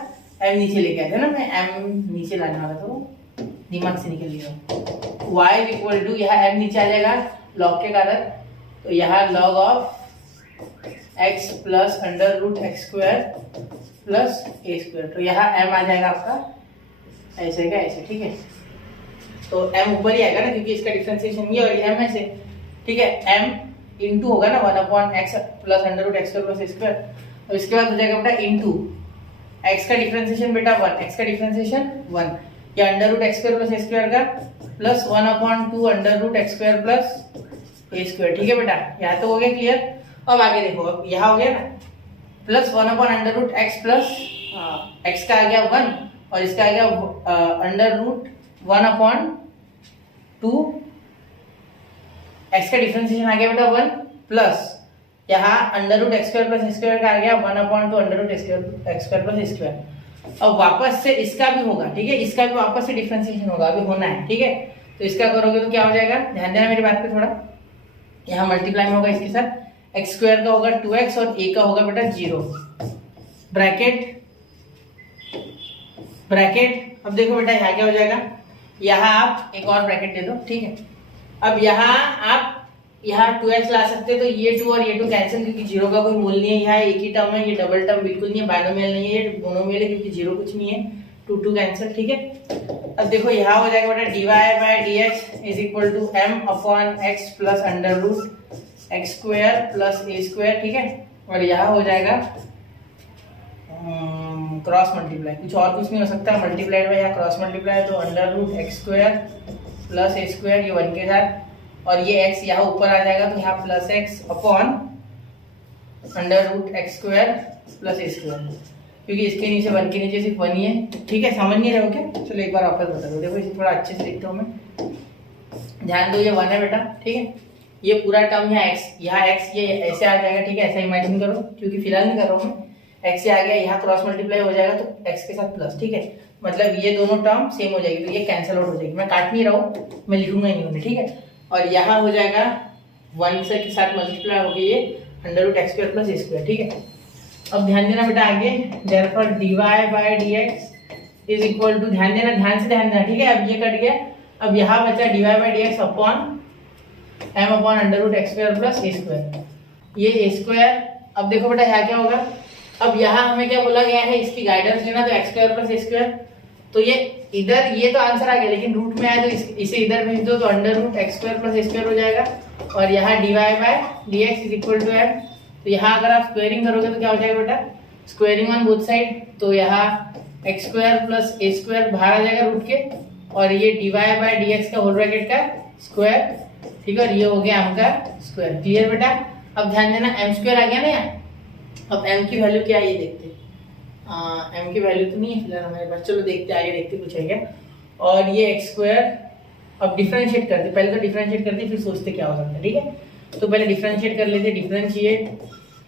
m नीचे लेके आते ना, मैं m नीचे लाने वाला था, वो दिमाग से निकल गया। y इज इक्वल टू, यहाँ m नीचे आ जाएगा लॉग के कारण, तो यहाँ log of x plus under root x square plus a square, तो यहाँ m आ जाएगा आपका ऐसे का ऐसे, ठीक है। तो m ऊपर ही आएगा ना, क्योंकि इसका डिफरेंशिएशन ये और ये m ऐसे, ठीक है। m इंटू होगा ना 1/x plus under root x square plus a square. अब इसके बाद हो जाएगा बेटा इंटू x का डिफरेंशिएशन बेटा 1, x का डिफरेंशिएशन 1, या under root x square plus a square का plus 1/2 under root x square plus a square, ठीक है बेटा। यहाँ तो हो गया क्लियर। अब आगे देखो, अब यहाँ हो गया ना plus under root x plus x का आ गया 1 और इसका आ गया अंडर रूट 1/2 एक्स का डिफरेंशिएशन आ गया बेटा 1 प्लस यहाँ under root x square plus square का आ गया 1/2 under root x square plus square. अब वापस से इसका भी होगा, ठीक है। इसका भी वापस से डिफरेंशिएशन होगा, अभी होना है, ठीक है। तो इसका करोगे तो क्या हो जाएगा, ध्यान देना मेरी बात पे थोड़ा। यहाँ मल्टीप्लाई में होगा इसके साथ, एक्स स्क्वायर का होगा 2x और a का होगा बेटा 0, ब्रैकेट ब्रैकेट। अब देखो बेटा यहाँ क्या हो जाएगा, यहाँ आप एक और ब्रैकेट दे दो, ठीक है। अब यहाँ आप यहाँ 2x ला सकते हैं, तो ये 2 और ये 2 कैंसिल, क्योंकि 0 का कोई मूल्य नहीं है। यहाँ एक ही टर्म है, ये डबल टर्म बिल्कुल नहीं है, बाइनोमियल नहीं है, ये मोनोमियल है, क्योंकि 0 कुछ नहीं है। 2 कैंसिल, ठीक है। अब देखो यहाँ हो जाएगा बेटा dy by dx is equal to m/x plus under root x square plus a square, ठीक है। और यहाँ हो जाएगा क्रॉस मल्टीप्लाई, कुछ और कुछ नहीं हो सकता, मल्टीप्लाइड में यहाँ क्रॉस मल्टीप्लाई, तो under root x square plus a square, ये 1 के साथ, और ये x यहाँ ऊपर आ जाएगा, तो यहाँ plus x upon under root x square plus a square, क्योंकि इसके नीचे 1 के नीचे सिर्फ 1 ही है, ठीक है। समझ नहीं रहे हो क्या? चलो एक बार वापस बता दो, देखो इसे थोड़ा अच्छे से लिखता हूँ मैं, ध्यान दो। ये 1 है बेटा, ठीक है। ये पूरा टर्म यहाँ x ये ऐसे आ जाएगा, ठीक है। ऐसा इमेजिन करो, क्योंकि फिलहाल नहीं कर रहा हूँ मैं। x ये आ गया, यहाँ क्रॉस मल्टीप्लाई हो जाएगा, तो x के साथ प्लस, ठीक है। मतलब ये दोनों टर्म सेम हो जाएगी, तो ये कैंसिल आउट हो जाएगी। मैं काट नहीं रहा हूँ, मैं लिखूंगा ही नहीं उन्हें, ठीक है। और यहाँ हो जाएगा 1 से के साथ मल्टीप्लाई हो गई ये under root x square plus a square, ठीक है। अब ध्यान देना बेटा आगे, therefore dy by dx is equal to, ध्यान देना, ध्यान से ध्यान देना, ठीक है। अब ये कट गया, अब यहाँ बचा dy by dx upon m/, under root x square plus a square, ये ए स्क्वायर। अब देखो बेटा यहाँ क्या होगा, अब यहाँ हमें क्या बोला गया है, इसकी गाइडेंस लेना, तो x square plus a square, तो ये इधर ये तो आंसर आ गया, लेकिन रूट में आया तो इसे इधर भेज दो, तो under root x square plus a square हो जाएगा। और यहाँ dy by dx is equal to m, तो यहाँ अगर आप स्क्वायरिंग करोगे तो क्या हो जाएगा बेटा, स्क्वायरिंग ऑन बोथ साइड, तो यहाँ x square plus a square बाहर आ जाएगा रूट के, और ये dy बाय dx का होल ब्रैकेट का स्क्वायर, ठीक है। और ये हो गया m का स्क्वायर, क्लियर बेटा। अब ध्यान देना, m स्क्वायर आ गया ना यहाँ। अब m की वैल्यू क्या है ये देखते हैं, m की वैल्यू तो नहीं है फिलहाल हमारे पास, चलो देखते आगे, देखते कुछ है क्या। और ये एक्स स्क्वायर, अब डिफरेंशिएट करते, पहले तो डिफरेंशिएट करते फिर सोचते क्या हो सकता है, ठीक है। तो पहले डिफरेंशिएट कर लेते, differentiate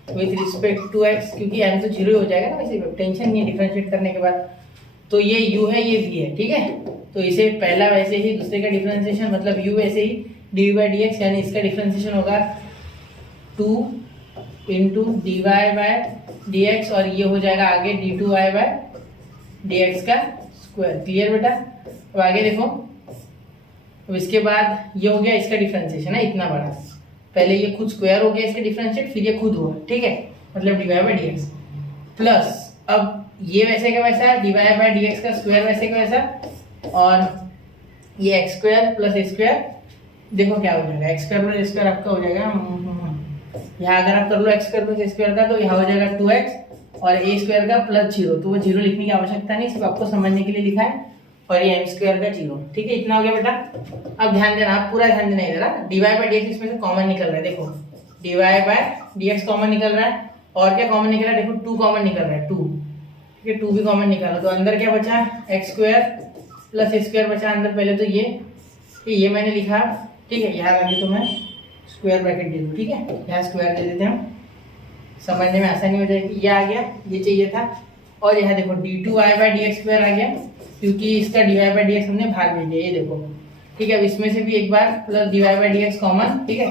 with respect to x, क्योंकि m तो 0 हो जाएगा ना, वैसे टेंशन नहीं है डिफरेंशिएट करने के बाद। तो ये u है, ये v है, ठीक है। तो इसे पहला वैसे ही, दूसरे का डिफरेंशिएशन मतलब u वैसे ही dy बाय dx, यानी इसका डिफरेंशिएशन होगा 2 इंटू dy बाय dx, और ये हो जाएगा आगे d2y बाय dx का स्क्वायर, क्लियर बेटा। अब आगे देखो, अब इसके बाद ये हो गया इसका डिफरेंशिएशन है इतना बड़ा, पहले ये खुद स्क्वायर हो गया इसका डिफरेंशिएट, फिर ये खुद हुआ, ठीक है, मतलब dy बाय dx प्लस, अब ये वैसे का वैसा dy बाय dx का स्क्वायर वैसे का वैसा, और ये x square plus a square, देखो क्या हो जाएगा, x square plus a square आपका हो जाएगा, यहाँ अगर आप कर लो x square plus a square का, तो यहाँ हो जाएगा 2x और ए स्क्वायर का प्लस 0, तो वो 0 लिखने की आवश्यकता नहीं, सिर्फ आपको समझने के लिए लिखा है, और ये एम स्क्वायर का 0, ठीक है। इतना हो गया बेटा। अब ध्यान देना, आप पूरा ध्यान देना इधर, dy बाय dx इसमें से कॉमन निकल रहा है, देखो dy बाय dx कॉमन निकल रहा है, और क्या कॉमन निकल रहा है, देखो 2 कॉमन निकल रहा है, 2, ठीक है, 2 भी कॉमन निकाला, तो अंदर क्या बचा, एक्स स्क्वायर प्लस स्क्वायर बचा अंदर, पहले तो ये मैंने लिखा, ठीक है, यहाँ लगे तो मैं स्क्वायर ब्रैकेट दे दूँ, ठीक है, यहाँ स्क्वायर दे देते हैं हम, समझने में आसानी हो जाएगी। ये आ गया, ये चाहिए था। और यहाँ देखो d2y/dx² आ गया, क्योंकि इसका dy/dx हमने बाहर भेज दिया, ये देखो, ठीक है। अब इसमें से भी एक बार प्लस dy/dx कॉमन, ठीक है,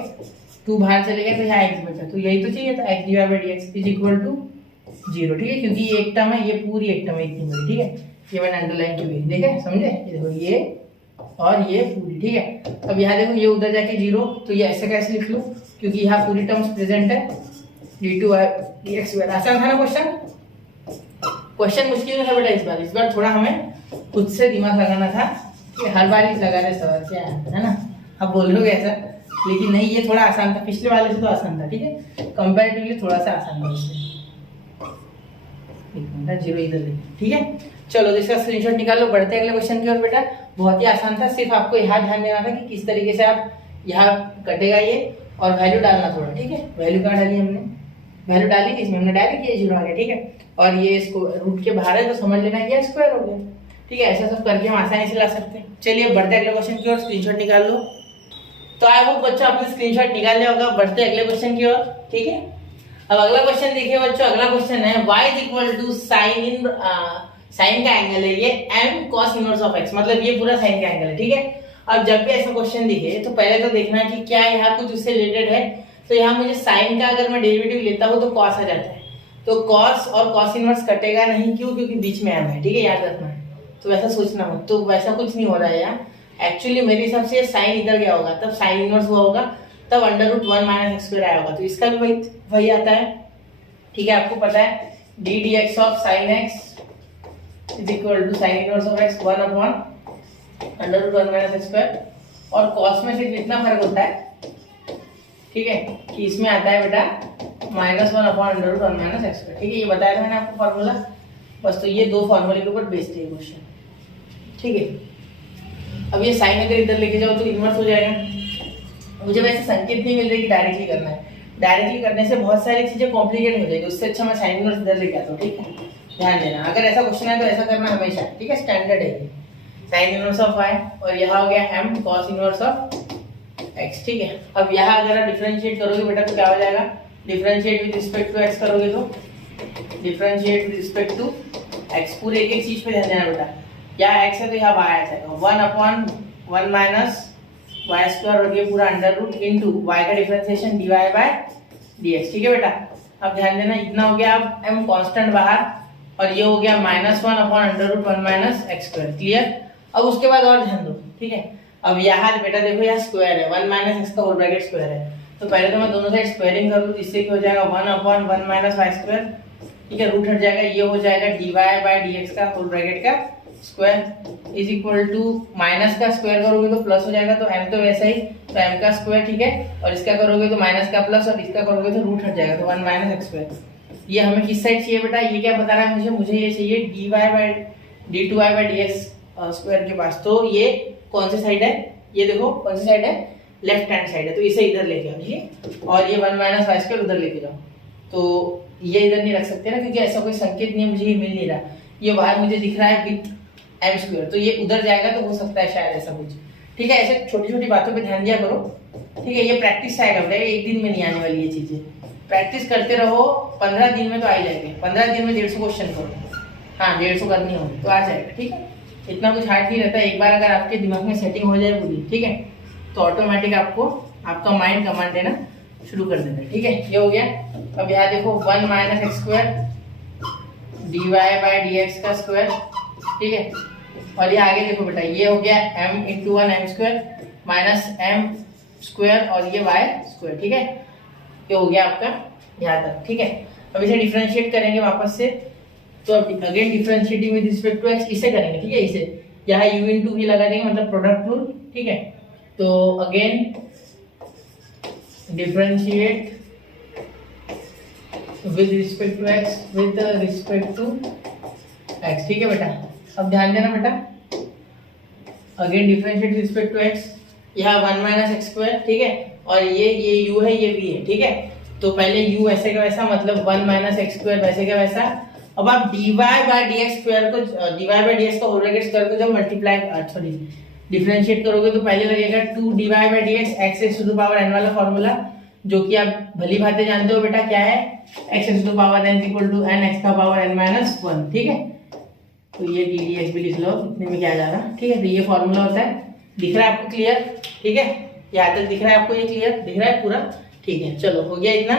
2 बाहर चले गए तो यहाँ x बचा, तो यही तो चाहिए था, x dy/dx is equal to 0, ठीक है, क्योंकि ये एक टर्म है, ये पूरी एक टर्म है इतनी बड़ी, ठीक है, ये मैंने अंडरलाइन की हुई, ठीक है, समझे, ये देखो ये और ये पूरी, ठीक है। अब यहाँ देखो ये उधर जाके 0, तो ये ऐसे कैसे लिख लूँ, क्योंकि यहाँ पूरी टर्म्स प्रेजेंट है, d2y/dx²। आसान था ना क्वेश्चन मुश्किल है बेटा, इस बार थोड़ा हमें खुद से दिमाग लगाना था, कि हर बार ही लगा रहे सवाल, क्या है ना, अब बोल रहे हो ऐसा, लेकिन नहीं, ये थोड़ा आसान था, पिछले वाले से तो आसान था, ठीक है, कंपैरेटिवली थोड़ा सा आसान था इससे। 0 इधर लेंगे, ठीक है। चलो तो इसका स्क्रीनशॉट निकाल लो, बढ़ते हैं अगले क्वेश्चन की ओर बेटा। बहुत ही आसान था, सिर्फ आपको यहाँ ध्यान देना था कि किस तरीके से आप यहाँ कटेगा ये, और वैल्यू डालना थोड़ा, ठीक है। वैल्यू कहाँ डाली हमने, वैल्यू डाली इसमें हमने डायरेक्ट, ये 0 आ गया, ठीक है। और ये इसको रूट के बाहर है तो समझ लेना कि स्क्वायर हो गया, ठीक है। ऐसा सब करके हम आसानी से ला सकते हैं। चलिए बढ़ते अगले क्वेश्चन की ओर, स्क्रीनशॉट निकाल लो। तो आई होप बच्चों आपने स्क्रीनशॉट निकाल लिया होगा। बढ़ते अगले क्वेश्चन की ओर, ठीक है। अब अगला क्वेश्चन देखिए बच्चों, अगला क्वेश्चन है y is equal to sine का एंगल है ये m cos inverse of x, मतलब ये पूरा साइन का एंगल है, ठीक है। अब जब भी ऐसा क्वेश्चन दिखे तो पहले तो देखना है कि क्या यहाँ कुछ उससे रिलेटेड है। तो यहाँ मुझे साइन का अगर मैं डेरिवेटिव लेता हूँ तो cos आ जाता है, तो cos और cos इनवर्स कटेगा नहीं, क्यों, क्योंकि बीच में m है, ठीक है, याद रखना है। तो वैसा सोचना हो, तो वैसा कुछ नहीं हो रहा है यहाँ, एक्चुअली मेरे हिसाब से साइन इधर गया होगा, तब साइन इनवर्स हुआ होगा, तब √1 - x² आया होगा, तो इसका भी वही आता है, ठीक है। आपको पता है d dx of sin x is equal to sine inverse of x 1/√1 - x²। और cos में सिर्फ इतना फर्क होता है, ठीक है, कि इसमें आता है बेटा -1/√1 - x², ठीक है। ये बताया था मैंने आपको फॉर्मूला, बस। तो ये दो फॉर्मूले के ऊपर बेस्ड है क्वेश्चन, ठीक है। अब ये साइन अगर इधर लेके जाओ तो इनवर्स हो जाएगा। मुझे वैसे संकेत नहीं मिल रही कि डायरेक्टली करना है, डायरेक्टली करने से बहुत सारी चीजें कॉम्प्लिकेट हो जाएगी, उससे अच्छा मैं साइन इनवर्स इधर लेके आता हूँ, ठीक है। ध्यान देना, अगर ऐसा क्वेश्चन है तो ऐसा करना हमेशा, ठीक है, स्टैंडर्ड है ये। साइन इनवर्स ऑफ y और यहाँ हो गया m cos inverse of x, ठीक है। अब यहाँ अगर आप डिफरेंशिएट करोगे बेटा तो क्या हो जाएगा, differentiate with respect to x करोगे तो differentiate with respect to x, पूरे एक एक चीज पे ध्यान देना बेटा। यहाँ x है तो यहाँ y आ जाएगा 1/1 - y² और ये पूरा अंडर रूट इनटू y का डिफरेंशिएशन dy/dx, ठीक है बेटा। अब ध्यान देना, इतना हो गया, अब m कांस्टेंट बाहर, और ये हो गया -1/√1 - x², क्लियर। अब उसके बाद और ध्यान दो, ठीक है। अब यहाँ बेटा देखो, यहाँ स्क्वायर है, 1 - x का होल ब्रैकेट स्क्वायर है, तो पहले तो मैं दोनों साइड स्क्वायरिंग कर लूँ, इससे क्या हो जाएगा 1/1 - y², ठीक है, रूट हट जाएगा, ये हो जाएगा dy/dx का होल ब्रैकेट का square is equal to minus का स्क्वायर करोगे तो प्लस हो जाएगा, तो m तो वैसा ही, तो m का स्क्वायर, ठीक है, और इसका करोगे तो माइनस का प्लस, और इसका करोगे तो रूट हट जाएगा, तो 1 - x²। ये हमें किस साइड चाहिए बेटा, ये क्या बता रहा है मुझे ये चाहिए d2y/dx² के पास। तो ये कौन सी साइड है, ये देखो कौन सी साइड है, लेफ्ट हैंड साइड है, तो इसे इधर लेके आओ, ठीक है, और ये 1 - y² उधर लेके जाओ। तो ये इधर नहीं रख सकते ना, क्योंकि ऐसा कोई संकेत नहीं, मुझे ये मिल नहीं रहा, ये बाहर मुझे दिख रहा है विथ m², तो ये उधर जाएगा तो हो सकता है शायद ऐसा कुछ, ठीक है। ऐसे छोटी छोटी बातों पे ध्यान दिया करो, ठीक है। ये प्रैक्टिस आएगा बेटा, एक दिन में नहीं आने वाली ये चीजें, प्रैक्टिस करते रहो, 15 दिन में तो आ जाएंगे, 15 दिन में 150 क्वेश्चन करो, हाँ 150 करनी होगी तो आ जाएगा, ठीक है। इतना कुछ हार्ड नहीं रहता, एक बार अगर आपके दिमाग में सेटिंग हो जाए पूरी, ठीक है, तो ऑटोमेटिक आपको आपका माइंड कमांड देना शुरू कर देता है, ठीक है। ये हो गया। अब यहाँ देखो 1 - x² dy/dx का स्क्वायर, ठीक है, और ये आगे देखो बेटा, ये हो गया m × 1 m² माइनस m² और ये y², ठीक है, ये हो गया आपका यहाँ तक, ठीक है। अब इसे डिफरेंशिएट करेंगे वापस से, तो again differentiating with respect to x इसे करेंगे, ठीक है। इसे यहाँ u × v लगा देंगे, मतलब प्रोडक्ट रूल, ठीक है। तो again differentiate with respect to x, ठीक है बेटा। अब ध्यान देना बेटा, again differentiate with respect to x, यहाँ 1 - x², ठीक है, और ये u है, ये v है, ठीक है। तो पहले u ऐसे का वैसा, मतलब 1 - x² वैसे का वैसा, अब आप dy बाय dx स्क्वायर को dy बाय dx का होल ब्रैकेट स्क्वायर को जब मल्टीप्लाई सॉरी डिफरेंशिएट करोगे तो पहले लगेगा 2 dy by dx x to the power n वाला फॉर्मूला, जो कि आप भली भांति जानते हो बेटा क्या है, x to the power n equal to n x का पावर n माइनस 1, ठीक है। तो ये ddx भी लिख लो, इतने में क्या जा रहा है, ठीक है। तो ये फॉर्मूला होता है, दिख रहा है आपको क्लियर, ठीक है, यहाँ तक दिख रहा है आपको, ये क्लियर दिख रहा है पूरा, ठीक है। चलो हो गया इतना,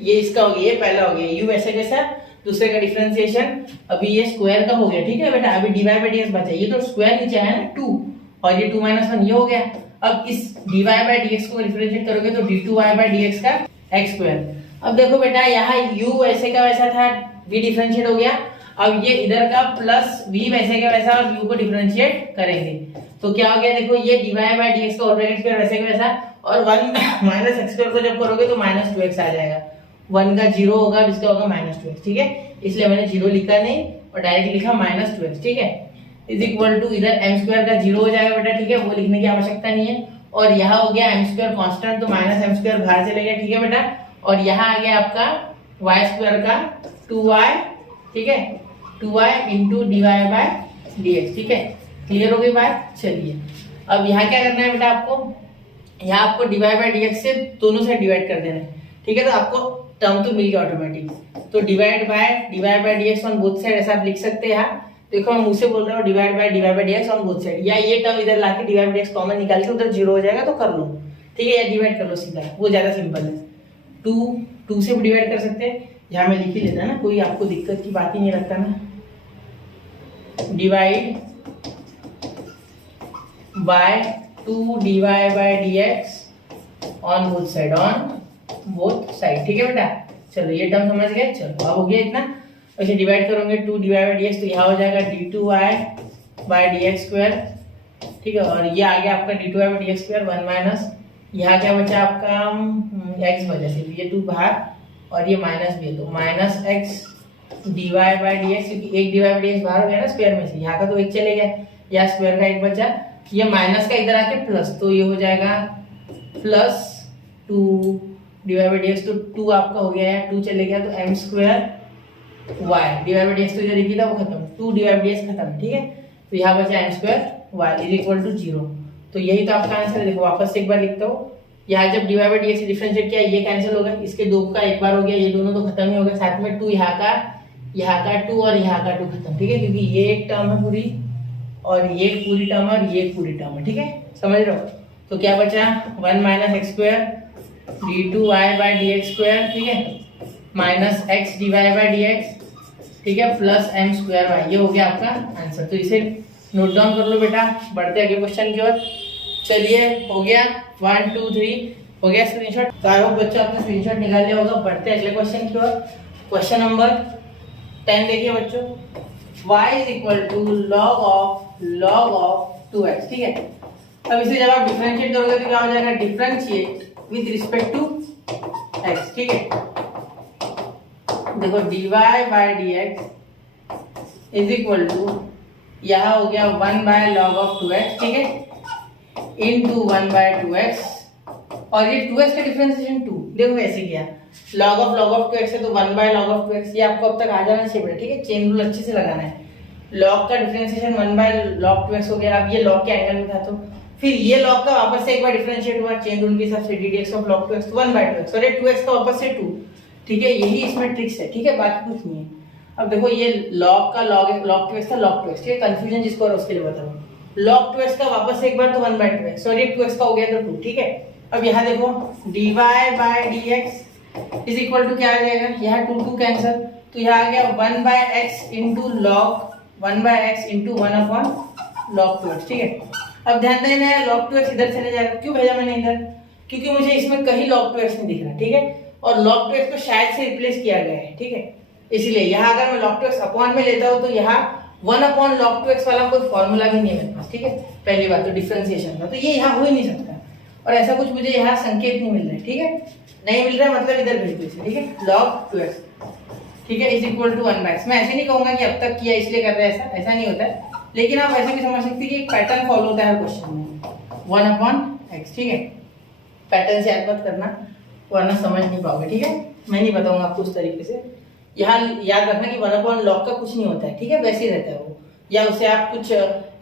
ये इसका हो गया, ये पहला हो गया u ऐसे कैसा, दूसरे का डिफरेंशिएशन। अभी ये स्क्वायर का हो गया, ठीक है बेटा। अभी dy बाय dx बचा, ये तो स्क्वायर नीचे है ना 2 और ये 2 माइनस 1 ये हो गया। अब इस dy बाय dx को डिफरेंशिएट करोगे तो d2y बाय dx का x स्क्वायर। अब देखो बेटा यहाँ u वैसे का वैसा था, v डिफरेंशिएट हो गया। अब ये इधर का प्लस v वैसे का वैसा और u को डिफरेंशिएट करेंगे तो क्या हो गया, देखो ये dy बाय dx का होल ब्रैकेट स्क्वायर वैसे का वैसा, और 1 माइनस x स्क्वायर को जब करोगे तो माइनस 2x आ जाएगा। 1 का 0 होगा, जिसका होगा माइनस 2x, ठीक है। इसलिए मैंने 0 लिखा नहीं और डायरेक्ट लिखा माइनस 2x, ठीक है। इज इक्वल टू इधर m स्क्वायर का 0 हो जाएगा बेटा, ठीक है, वो लिखने की आवश्यकता नहीं है। और यहाँ हो गया m स्क्वायर कांस्टेंट, तो माइनस m स्क्वायर बाहर चले गया, ठीक है बेटा। और यहाँ आ गया आपका y स्क्वायर का 2y, ठीक है, 2y into dy by dx, ठीक है। क्लियर हो गई बात। चलिए अब यहाँ क्या करना है बेटा, आपको यहाँ आपको dy बाय dx से दोनों साइड डिवाइड कर देना है, ठीक है। तो आपको टर्म तो मिल गया ऑटोमेटिक, तो divide by dy by dx on both side ऐसा आप लिख सकते हैं। यहाँ देखो मैं मुंह से बोल रहा हूँ divide by dy by dx on both side, या ये टर्म इधर लाके dy बाय dx कॉमन निकाल के उधर 0 हो जाएगा तो कर लो, ठीक है, या डिवाइड कर लो सीधा, वो ज्यादा सिंपल है। 2 से भी डिवाइड कर सकते हैं, यहाँ में लिख ही लेता है ना, कोई आपको दिक्कत की बात ही नहीं रखता ना। Divide by 2 dy by dx on both side, ठीक है बेटा। चलो ये टर्म समझ गए। चलो अब हो गया इतना, ऐसे डिवाइड करोगे 2 dy बाय dx तो यहाँ हो जाएगा d2y बाय dx स्क्वायर, ठीक है। और ये आ गया आपका d2y by dx square 1 minus, यहाँ क्या बचा आपका x वजह से ये 2 बाहर और ये माइनस भी, तो minus x dy by dx, क्योंकि एक dy बाय dx बाहर हो गया ना स्क्वायर में से, यहाँ का तो एक चले गया, यहाँ स्क्वायर का एक बचा, ये माइनस का इधर आके प्लस, तो ये हो जाएगा प्लस 2 dy बाय dx, तो 2 आपका हो गया है, 2 चले गया तो m square y, dy by dx तो इधर लिखी था वो खत्म, 2 dy बाय dx खत्म, ठीक है। तो यहाँ बचा m square y is equal to 0, तो यही तो आपका आंसर है। देखो वापस से एक बार लिखता हूँ, यहाँ जब dy बाय dx से डिफरेंशिएट किया ये कैंसिल होगा, इसके 2 का एक बार हो गया, ये दोनों तो खत्म ही हो गए, साथ में 2 यहाँ का 2 और यहाँ का 2 खत्म, ठीक है, क्योंकि ये एक टर्म है पूरी और ये पूरी टर्म है और ये पूरी टर्म है, ठीक है, समझ रहे हो। तो क्या बचा 1 minus x square d2y by dx square, ठीक है, minus x dy by dx, ठीक है, प्लस m स्क्वायर y, ये हो गया आपका आंसर। तो इसे नोट डाउन कर लो बेटा, बढ़ते अगले क्वेश्चन की ओर। चलिए हो गया 1 2 3 हो गया स्क्रीनशॉट, तो आई होप बच्चों आपने स्क्रीनशॉट निकाल लिया होगा। बढ़ते अगले क्वेश्चन की ओर। क्वेश्चन नंबर 10 देखिए बच्चों, y is equal to log of 2x, ठीक है। अब इसे जब आप डिफरेंशिएट करोगे तो क्या हो जाएगा, differentiate with respect to x, ठीक है। देखो dy by dx is equal to, यहाँ हो गया 1 बाय log ऑफ 2x, ठीक है, इनटू 1 बाय 2x, और ये 2x का डिफरेंशिएशन 2, देखो ऐसे किया, log ऑफ 2x है तो 1 बाय log ऑफ 2x, ये आपको अब तक आ जाना चाहिए बेटा, ठीक है, चेन रूल अच्छे से लगाना है। log का डिफरेंशिएशन 1 बाय log 2x हो गया, अब ये log के एंगल में था, तो फिर ये log का वापस से एक बार डिफरेंशिएट हुआ चेन रूल के हिसाब से, ddx of log 2x 1 bye 2x, और ये 2x का वापस से 2, ठीक है, यही इसमें ट्रिक्स है, ठीक है, बाकी कुछ नहीं है। अब देखो ये log का log 2x था log 2x, ठीक है, कंफ्यूजन जिसको और उसके लिए बता रहा हूँ। log 2x का वापस से एक बार तो 1 बाय 2x, सॉरी 2x का हो गया तो 2, ठीक है। अब यहाँ देखो dy by dx is equal to क्या आ जाएगा, यहाँ 2 कैंसिल, तो यहाँ आ गया 1 by x into log 1 by x into 1 upon log 2x, ठीक है। अब ध्यान देना है log 2x इधर चले जाएगा, क्यों भेजा मैंने इधर, क्योंकि मुझे इसमें कहीं log 2x नहीं दिख रहा, ठीक है, और log 2x को शायद से रिप्लेस किया गया है, ठीक है, इसलिए यहाँ अगर मैं log 2x अपॉन में लेता हूँ तो यहाँ 1 अपॉन log 2x वाला कोई फॉर्मूला भी नहीं है मेरे पास, ठीक है, पहली बात तो डिफरेंशिएशन का, तो ये यहाँ हो ही नहीं सकता, और ऐसा कुछ मुझे यहाँ संकेत नहीं मिल रहा है, ठीक है, नहीं मिल रहा है मतलब इधर भेज दो इसे, ठीक है, log 2x, ठीक है, इज इक्वल टू 1 बाय, मैं ऐसे नहीं कहूंगा कि अब तक किया इसलिए कर रहे हैं, ऐसा नहीं होता है, लेकिन आप ऐसे भी समझ सकते हैं कि एक पैटर्न फॉलो होता है हर क्वेश्चन में, 1 अपॉन x, ठीक है, पैटर्न से याद मत करना वरना समझ नहीं पाओगे, ठीक है, मैं नहीं बताऊंगा आपको उस तरीके से, यहाँ याद रखना कि 1/log का कुछ नहीं होता है, ठीक है, वैसे ही रहता है वो, या उसे आप कुछ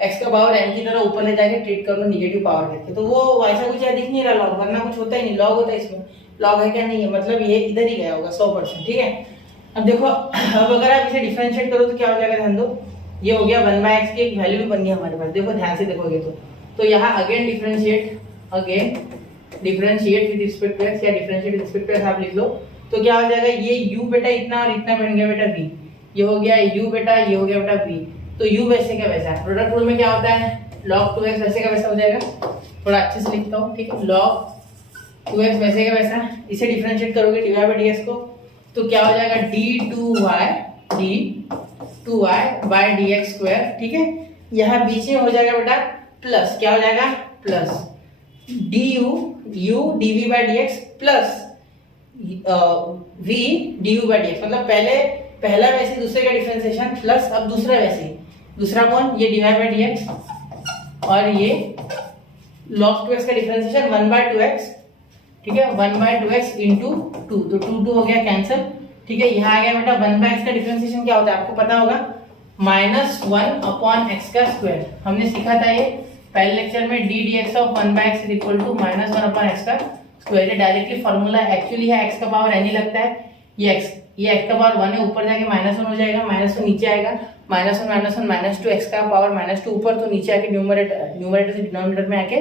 x का पावर n की तरह ऊपर ले जाके ट्रीट कर लो निगेटिव पावर करके, तो वो ऐसा कुछ दिख नहीं रहा लॉग, वरना कुछ होता ही नहीं, लॉग होता है इसमें, लॉग है क्या नहीं है, मतलब ये इधर ही गया होगा 100%, ठीक है। अब देखो अब अगर आप इसे डिफरेंशिएट करो तो क्या हो जाएगा, ध्यान दो, ये हो गया 1/x की एक वैल्यू भी बन गई हमारे पास, देखो ध्यान से देखोगे तो यहाँ again differentiate with respect to x या differentiate with respect to x आप लिख लो, तो क्या हो जाएगा, ये u बेटा इतना और इतना बन गया बेटा v, ये हो गया u बेटा, ये हो गया बेटा v, तो u वैसे का वैसा, प्रोडक्ट रूल में क्या होता है, log 2x वैसे का वैसा हो जाएगा, थोड़ा अच्छे से लिखता हूँ, ठीक है, log 2x वैसे का वैसा, इसे डिफरेंशिएट करोगे dy by dx को, तो क्या हो जाएगा d2y by dx स्क्वायर, ठीक है, यहाँ बीच में हो जाएगा बेटा प्लस, क्या हो जाएगा plus du dv by dx plus v du by dx, मतलब पहला वैसे दूसरे का डिफरेंशिएशन प्लस अब दूसरा वैसे, दूसरा कौन, ये dy by dx और ये log 2x का डिफरेंशिएशन 1/2x, ठीक है, 1/2x इंटू 2, तो 2 हो गया कैंसिल, ठीक है, यहाँ आ गया बेटा 1/x का डिफरेंशिएशन क्या होता है आपको पता होगा, -1/x का स्क्वायर, हमने सीखा था ये पहले लेक्चर में, d dx of 1/x is equal to -1/x का स्क्वायर, ये डायरेक्टली फॉर्मूला एक्चुअली है, x का पावर n ही लगता है, ये x का पावर 1 है, ऊपर जाके -1 हो जाएगा, -1 नीचे आएगा, -1 -2 x का पावर -2 ऊपर, तो नीचे आके न्यूमरेटर से डिनोमिनेटर में आके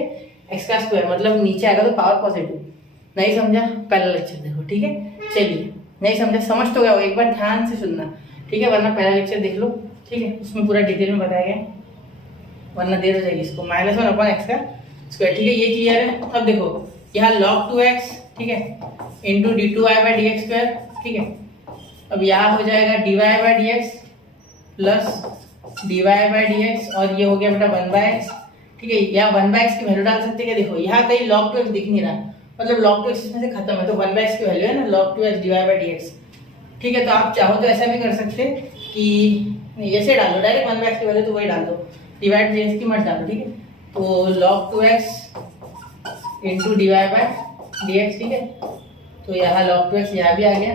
x का स्क्वायर, मतलब नीचे आएगा तो पावर पॉजिटिव, नहीं समझा, पहला लेक्चर देखो, ठीक है, चलिए, नहीं समझा समझ तो गया, एक बार ध्यान से सुनना, ठीक है, वरना पहला लेक्चर देख लो, ठीक है, उसमें पूरा डिटेल में बताया गया, वरना देर हो जाएगी इसको, -1/x का स्क्वायर, ठीक है, ये क्लियर है। अब देखो यहाँ log 2x, ठीक है, into d2y by dx square, ठीक है, अब यहाँ हो जाएगा dy by dx plus dy by dx और ये हो गया बेटा 1/x, ठीक है, यहाँ 1/x की वैल्यू डाल सकते हैं क्या, देखो यहाँ कहीं log 2x दिख नहीं रहा, मतलब log 2x इसमें से खत्म है, तो 1/x की वैल्यू है ना log 2x dy by dx, ठीक है, तो आप चाहो तो ऐसा भी कर सकते कि नहीं, ऐसे डाल दो डायरेक्ट 1/x की वैल्यू, तो वही डाल दो, डिवाइड dx की मत डालो, ठीक है, तो log 2x into dy by dx, ठीक है, तो यहाँ log 2x यहाँ भी आ गया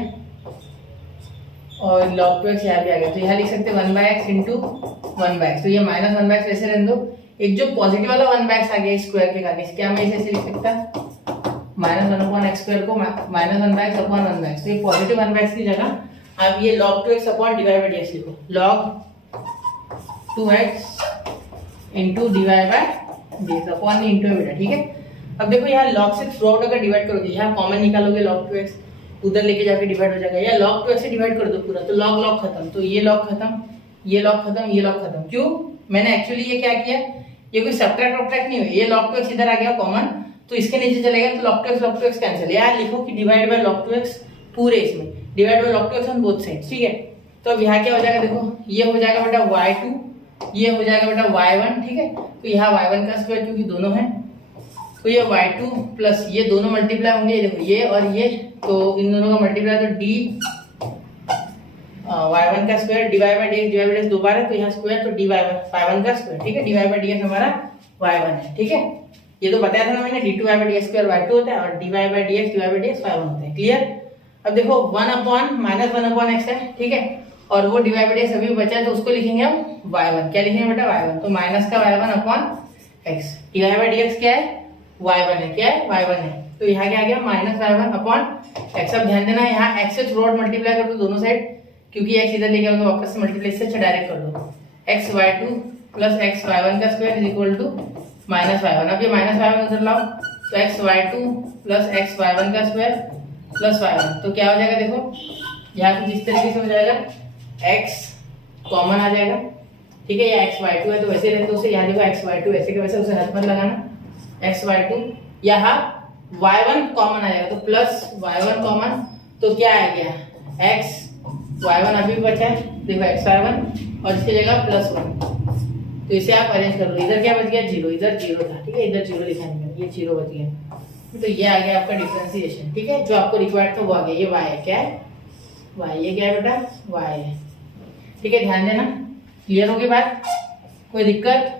और log 2x यहाँ भी आ गया, तो यहाँ लिख सकते 1/x इंटू 1/x, तो ये -1/x वैसे रहने दो, एक जो पॉजिटिव वाला 1/x आ गया स्क्वायर के आगे, क्या मैं इसे ऐसे लिख सकता, -1/x स्क्वायर को -1/x अपॉन 1/x, तो ये पॉजिटिव 1/x की जगह आप ये log 2x upon dy by dx लिखो, log 2x into dy by dx upon into बेटा, ठीक है। अब देखो यहाँ log से थ्रू आउट अगर डिवाइड करोगे, यहाँ कॉमन निकालोगे log 2x, उधर लेके जाके डिवाइड हो जाएगा, या log 2x से डिवाइड कर दो पूरा, तो log खत्म, तो ये log खत्म, ये log खत्म, ये log खत्म, क्यों, मैंने एक्चुअली ये क्या किया, ये कोई सब्ट्रैक्ट नहीं हुई, ये log 2x इधर आ गया कॉमन, तो इसके नीचे चलेगा तो log 2x कैंसिल, यार लिखो कि डिवाइड बाय log 2x पूरे इसमें, divide by log 2x on both sides, ठीक है, तो अब यहाँ क्या हो जाएगा, देखो ये हो जाएगा बेटा y2, ये हो जाएगा बेटा y1, ठीक है, तो यहाँ y1 का स्क्वायर क्योंकि दोनों है, तो ये y2 प्लस ये दोनों मल्टीप्लाई होंगे, देखो ये और ये, तो इन दोनों का मल्टीप्लाई, तो d y1 का स्क्वायर dy by dx दो बार है, तो यहाँ स्क्वायर, तो dy y1 का स्क्वायर, ठीक है, dy by dx हमारा y1 है, ठीक है, ये तो बताया था ना मैंने, d2y by dx square y2 होता है और dy by dx y1 होता है, क्लियर। अब देखो 1/x है, ठीक है, और वो dy by dx अभी बचा है, तो उसको लिखेंगे हम y1, क्या लिखेंगे बेटा y1, तो माइनस का y1/x, dy by dx क्या है y1 है, क्या है y1 है, तो यहाँ क्या आ गया -y1/x। अब ध्यान देना यहाँ x से थ्रू आउट मल्टीप्लाई कर दो दोनों साइड, क्योंकि x इधर लेके आओगे वापस से मल्टीप्लाई से डायरेक्ट कर दो, x y2 plus x y1 का square is equal to -y1, अब ये -y1 उधर लाओ, तो x y2 plus x y1 का स्क्वायर प्लस y1, तो क्या हो जाएगा, देखो यहाँ कुछ इस तरीके से हो जाएगा, x कॉमन आ जाएगा, ठीक है, ये x y2 है तो वैसे रहते उसे, यहाँ देखो x y2 वैसे का वैसे, उसे हाथ मत लगाना, x y2 यहाँ y1 कॉमन आ जाएगा, तो प्लस y1 कॉमन, तो क्या आ गया x y1 अभी भी बचा है, देखो x y1 और इसकी जगह +1, तो इसे आप अरेंज कर लो, इधर क्या बच गया 0, इधर 0 था, ठीक है, इधर 0 लिखाएंगे, ये 0 बच गया, तो ये आ गया आपका डिफरेंशिएशन, ठीक है, जो आपको रिक्वायर्ड था वो आ गया, ये y है, क्या है y, ये क्या है बेटा y है, ठीक है, ध्यान देना, क्लियर होगी बात, कोई दिक्कत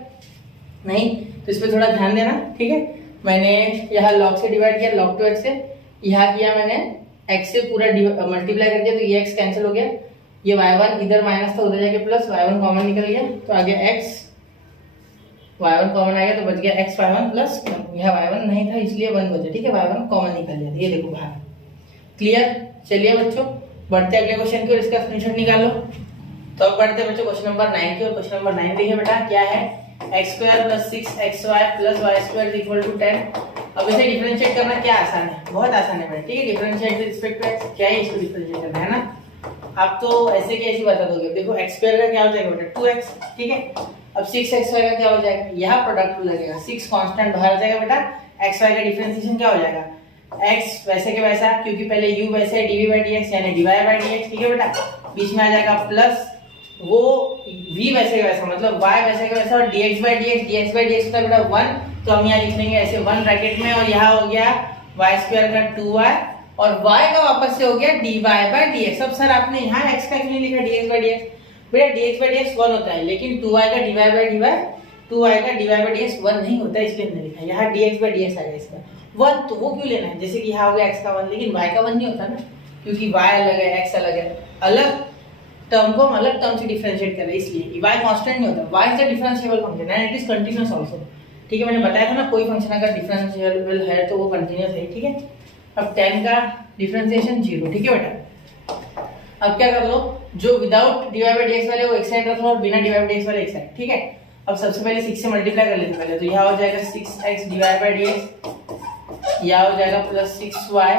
नहीं, तो इस पर थोड़ा ध्यान देना, ठीक है। मैंने यहाँ log से डिवाइड किया, log 2x से, यहाँ किया मैंने x से पूरा मल्टीप्लाई कर दिया, तो ये x कैंसिल हो गया, ये y1 इधर माइनस था, उधर जाके प्लस, y1 कॉमन निकल गया तो आ गया x, y1 कॉमन आ गया तो बच गया x y1 प्लस 1। यहाँ y1 नहीं था इसलिए 1 बचा, ठीक है, y1 कॉमन निकल गया, ये देखो बाहर। क्लियर? चलिए बच्चों बढ़ते अगले क्वेश्चन की और इसका स्क्रीनशॉट निकाल लो। तो अब बढ़ते बच्चों क्वेश्चन नंबर 9 की, और क्वेश्चन नंबर 9 देखिए बेटा क्या है, x² + 6xy + y² = 10। अब इसे डिफरेंशिएट करना क्या आसान है, बहुत आसान है बेटा, ठीक है। Differentiate with respect to x, क्या है इसको डिफरेंशिएट करना है ना। आप तो ऐसे के ऐसे बता दोगे, देखो x² का क्या हो जाएगा बेटा 2x, ठीक है। अब 6xy का क्या हो जाएगा, यहाँ प्रोडक्ट हो जाएगा, 6 कांस्टेंट बाहर आ जाएगा बेटा, xy का डिफरेंशिएशन क्या हो जाएगा, x वैसे के वैसा, क्योंकि पहले u वैसे dv/dx यानी dy/dx, ठीक है बेटा, बीच में आ जाएगा प्लस वो v वैसे के वैसा मतलब y वैसे के वैसा, और dx/dx का बेटा 1, तो हम यहाँ लिख लेंगे ऐसे 1 ब्रैकेट में, और यहाँ हो गया y² का 2y, और y का वापस से हो गया dy/dx। अब सर आपने यहाँ x का क्यों लिखा dx/dx, बेटा dx/dx 1 होता है, लेकिन 2y का dy/dx 1 नहीं होता है, इसलिए हमने लिखा। यहाँ dx/dx आ गया इसका 1, तो वो क्यों लेना है, जैसे कि यहाँ हो गया x का 1, लेकिन y का 1 नहीं होता ना, क्योंकि y अलग है x अलग है, अलग टर्म को हम अलग टर्म से डिफरेंशिएट कर रहे हैं, इसलिए y कांस्टेंट नहीं होता, y is a differentiable function and it is continuous also, ठीक है। मैंने बताया था ना कोई फंक्शन अगर डिफरेंशिएबल है तो वो कंटीन्यूअस है, ठीक है। अब 10 का डिफरेंशिएशन 0, ठीक है बेटा। अब क्या कर लो, जो विदाउट dy/dx वाले वो एक साइड रख लो और बिना dy/dx वाले एक साइड, ठीक है। अब सबसे पहले 6 से मल्टीप्लाई कर लेते पहले, तो यहाँ हो जाएगा 6x dy/dx, यहाँ हो जाएगा प्लस 6y,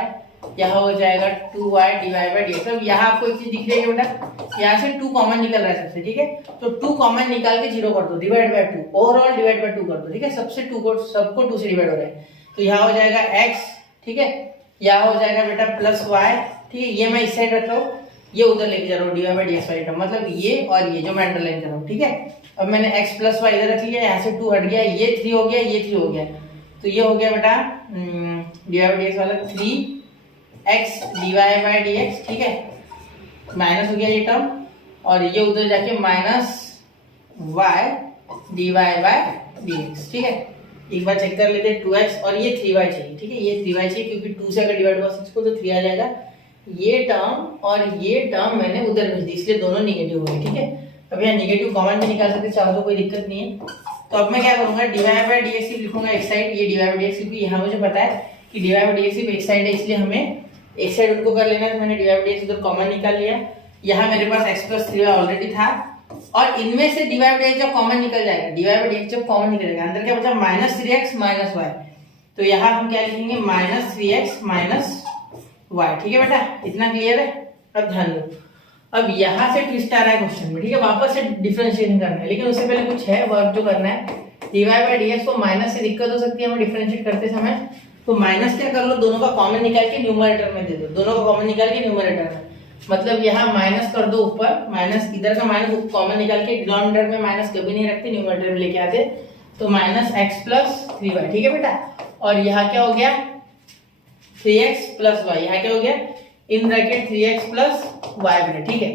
यहाँ हो जाएगा 2y dy/dx। अब यहाँ आपको एक चीज दिख रही है बेटा, यहाँ से 2 कॉमन निकल रहा है सबसे, ठीक है, तो 2 कॉमन निकाल के 0 कर दो, divide by 2, overall divide by 2 कर दो, ठीक है, सबसे 2 को सबको 2 से डिवाइड हो रहा है, तो यहाँ हो जाएगा x, ठीक है, यहाँ हो जाएगा बेटा प्लस y, ठीक है, ये मैं इस साइड रख रहा हूँ, ये उधर लेके जा रहा हूँ dy/dx वाली टर्म, मतलब ये और ये जो मैं अंडरलाइन कर रहा हूँ, ठीक है। अब मैंने x प्लस y इधर रख लिया, यहाँ से 2 हट गया, ये 3 हो गया, ये 3 हो गया, तो ये हो गया बेटा dy/dx वाला 3x dy/dx, ठीक है, माइनस हो गया ये टर्म, और ये उधर जाके माइनस y dy/dx, ठीक है। एक बार चेक कर लेते हैं 2x, और ये 3y चाहिए, ठीक है, ये 3y चाहिए क्योंकि 2 से अगर डिवाइड हुआ 6 को तो 3 आ जाएगा, ये टर्म और ये टर्म मैंने उधर भेज दी, इसलिए दोनों निगेटिव हो गए, ठीक है। अब यहाँ निगेटिव कॉमन भी निकाल सकते चाहो तो कोई दिक्कत नहीं है। तो अब मैं क्या करूंगा, dy/dx सिर्फ लिखूंगा एक साइड, ये dy/dx, क्योंकि यहाँ मुझे पता है कि dy/dx सिर्फ एक साइड है, इसलिए हमें एक साइड उनको कर लेना है, तो मैंने dy/dx उधर कॉमन निकाल लिया। यहाँ मेरे पास x + 3y ऑलरेडी था, और इनमें से dy/dx जब कॉमन निकल जाएगा, dy/dx जब कॉमन निकलेगा, अंदर क्या बचा -3x - y, तो यहाँ हम क्या लिखेंगे -3x - y, ठीक है बेटा, इतना क्लियर है। अब ध्यान दो, अब यहाँ से ट्विस्ट आ रहा है क्वेश्चन में, ठीक है, वापस से डिफरेंशिएशन करना है, लेकिन उससे पहले कुछ है वर्क जो करना है। dy/dx को माइनस से दिक्कत हो सकती है हमें डिफरेंशिएट करते समय, तो माइनस क्या कर लो, दोनों का कॉमन निकाल के न्यूमरेटर में दे दो, दोनों का कॉमन निकाल के न्यूमरेटर में, मतलब यहाँ माइनस कर दो ऊपर, माइनस इधर का माइनस कॉमन निकाल के, डिनोमिनेटर में माइनस कभी नहीं रखते, न्यूमरेटर में लेके आते, तो -x + 3y, ठीक है बेटा। और यहाँ क्या हो गया 3x + y, यहाँ क्या हो गया इन ब्रैकेट 3x + y बेटा, ठीक है।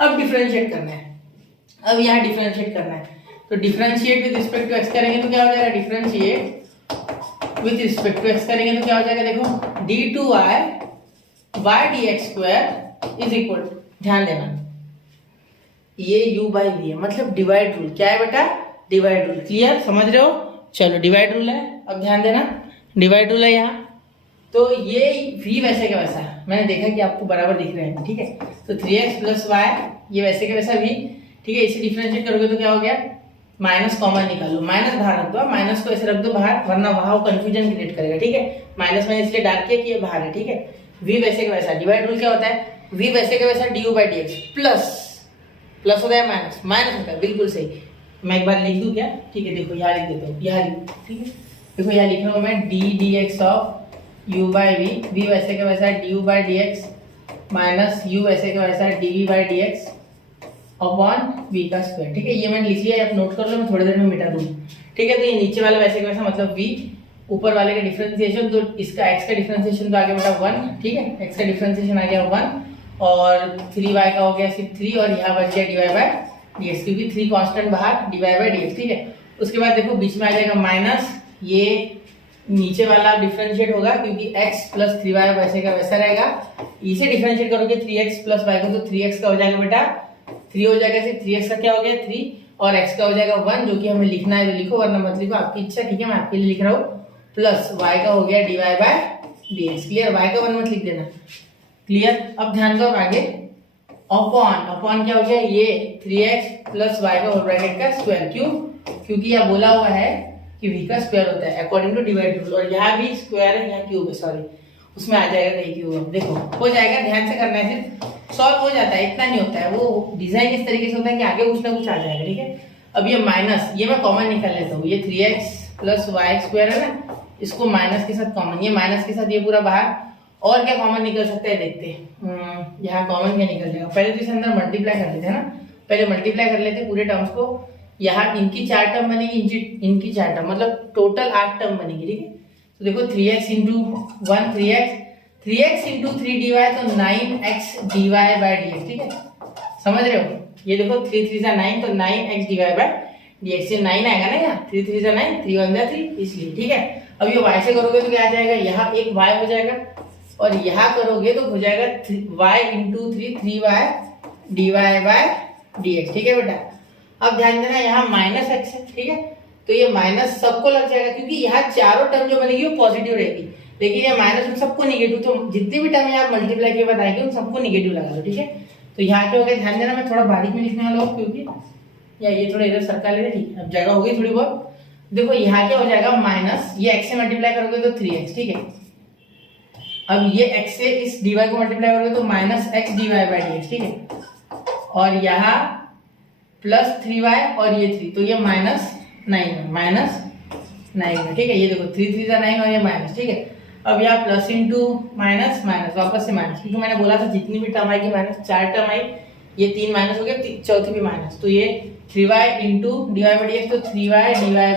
अब डिफरेंशिएट करना है, अब यहाँ डिफरेंशिएट करना है, तो differentiate with respect to x करेंगे तो क्या हो जाएगा, differentiate with respect to x करेंगे तो क्या हो जाएगा, देखो d2y y/dx² इज इक्वल, ध्यान देना ये u/v है, मतलब डिवाइड रूल, क्या है बेटा डिवाइड रूल, क्लियर, समझ रहे हो, चलो डिवाइड रूल है। अब ध्यान देना डिवाइड रूल है यहाँ, तो ये v वैसे का वैसा, मैंने देखा कि आपको बराबर दिख रहे हैं, ठीक है, तो 3x + y ये वैसे का वैसा v, ठीक है, इसे डिफरेंशिएट करोगे तो क्या हो गया, माइनस कॉमन निकालो, माइनस बाहर रख दो, माइनस को ऐसे रख दो बाहर, वरना वहां वो कंफ्यूजन क्रिएट करेगा, ठीक है, माइनस मैंने इसलिए डाल किया कि ये बाहर है, ठीक है। v वैसे का वैसा, डिवाइड रूल क्या होता है, v वैसे का वैसा du/dx प्लस होता है माइनस होता है, बिल्कुल सही। मैं एक बार लिख दूं क्या, ठीक है, देखो यहाँ लिख देता हूँ, यहाँ लिख, ठीक है, देखो यहाँ लिख रहा हूँ मैं d/dx ऑफ u/v, v वैसे का वैसा du/dx माइनस u वैसे का वैसा dv/dx अपॉन v का स्क्वायर, ठीक है, ये मैंने लिख लिया, आप नोट कर लो, मैं थोड़ी देर में मिटा दूंगा, ठीक है। तो ये नीचे वाला वैसे का वैसा मतलब v, ऊपर वाले का डिफरेंशिएशन, तो इसका x का डिफरेंशिएशन तो आ गया बेटा 1, ठीक है, x का डिफरेंशिएशन आ गया 1, और 3y का हो गया सिर्फ 3, और यहाँ बच गया dy/dx, क्योंकि 3 कांस्टेंट बाहर dy/dx, ठीक है। उसके बाद देखो बीच में आ जाएगा माइनस, ये नीचे वाला डिफरेंशिएट होगा क्योंकि x प्लस 3y वैसे का वैसा रहेगा। इसे डिफरेंशिएट करोगे 3x प्लस y को, तो 3x का हो जाएगा बेटा 3 हो जाएगा, सिर्फ 3x का क्या हो गया 3, और x का हो जाएगा 1, जो कि हमें लिखना है तो लिखो, वरना मत लिखो, आपकी इच्छा। ठीक है, मैं आपके लिए लिख रहा हूँ। प्लस y का हो गया dy by dx। Clear, y का 1 मत लिख देना। क्लियर। अब ध्यान दो आगे, अपॉन क्या हो गया ये 3x प्लस y का होल ब्रैकेट का स्क्वायर। क्यों? क्योंकि यह बोला हुआ है कि v का स्क्वायर होता है अकॉर्डिंग टू डिवाइड रूल, और यहाँ भी स्क्वायर है, यहाँ क्यूब है, सॉरी उसमें आ जाएगा कहीं क्यूब। देखो हो जाएगा, ध्यान से करना है, सिर्फ सॉल्व हो जाता है, इतना नहीं होता है। वो डिजाइन इस तरीके से होता है कि आगे कुछ ना कुछ आ जाएगा। ठीक है, अब ये माइनस, ये मैं कॉमन निकाल लेता हूँ, ये 3x प्लस वाई स्क्वायर है ना, इसको माइनस के साथ कॉमन, ये माइनस के साथ ये पूरा बाहर, और क्या कॉमन निकल सकता है देखते हैं। यहाँ कॉमन क्या निकल जाएगा, पहले तो इसे अंदर मल्टीप्लाई कर लेते हैं ना, पहले मल्टीप्लाई कर लेते पूरे टर्म्स को। यहाँ इनकी 4 टर्म बनेगी, इनकी 4 टर्म, मतलब टोटल 8 टर्म बनेगी। ठीक है, तो देखो 3x into 1 3x into 3 dy, तो 9x dy बाय dx। ठीक है, समझ रहे हो? ये देखो 3 3 जा 9, तो 9x dy बाय dx, ये 9 आएगा ना, यहाँ 3 3 जा 9, 3 1 जा 3, इसलिए। ठीक है, अब ये y से करोगे तो क्या आ जाएगा, यहाँ एक y हो जाएगा, और यहाँ करोगे तो हो जाएगा y into 3 3y dy by dx। ठीक है बेटा, अब ध्यान देना यहाँ माइनस x है। ठीक है, तो ये माइनस सबको लग जाएगा, क्योंकि यहाँ चारों टर्म जो बनेगी वो पॉजिटिव रहेगी, लेकिन ये माइनस में सबको निगेटिव, तो जितने भी टर्म आप मल्टीप्लाई के बताएंगे उन सबको निगेटिव लगा दो। ठीक है, तो यहाँ क्या हो गया, ध्यान देना, मैं थोड़ा बारीक में लिखने वाला हूँ, क्योंकि या ये थोड़ा इधर सर्कल है। ठीक है, अब जगह हो गई थोड़ी बहुत। देखो यहाँ क्या हो जाएगा, माइनस ये x से मल्टीप्लाई करोगे तो 3x। ठीक है, अब ये x से इस dy को मल्टीप्लाई करोगे तो minus x dy by dx। ठीक है, और यहाँ प्लस 3y और ये 3, तो ये माइनस 9 है। ठीक है, ये देखो 3 3 9 और ये माइनस। ठीक है, अब यहाँ प्लस इंटू माइनस माइनस, वापस से माइनस, क्योंकि मैंने बोला था जितनी भी टर्म आएगी माइनस, 4 टर्म आई, ये 3 माइनस हो गया, चौथी भी माइनस, तो ये 3y into dy by dx, तो 3y dy बाय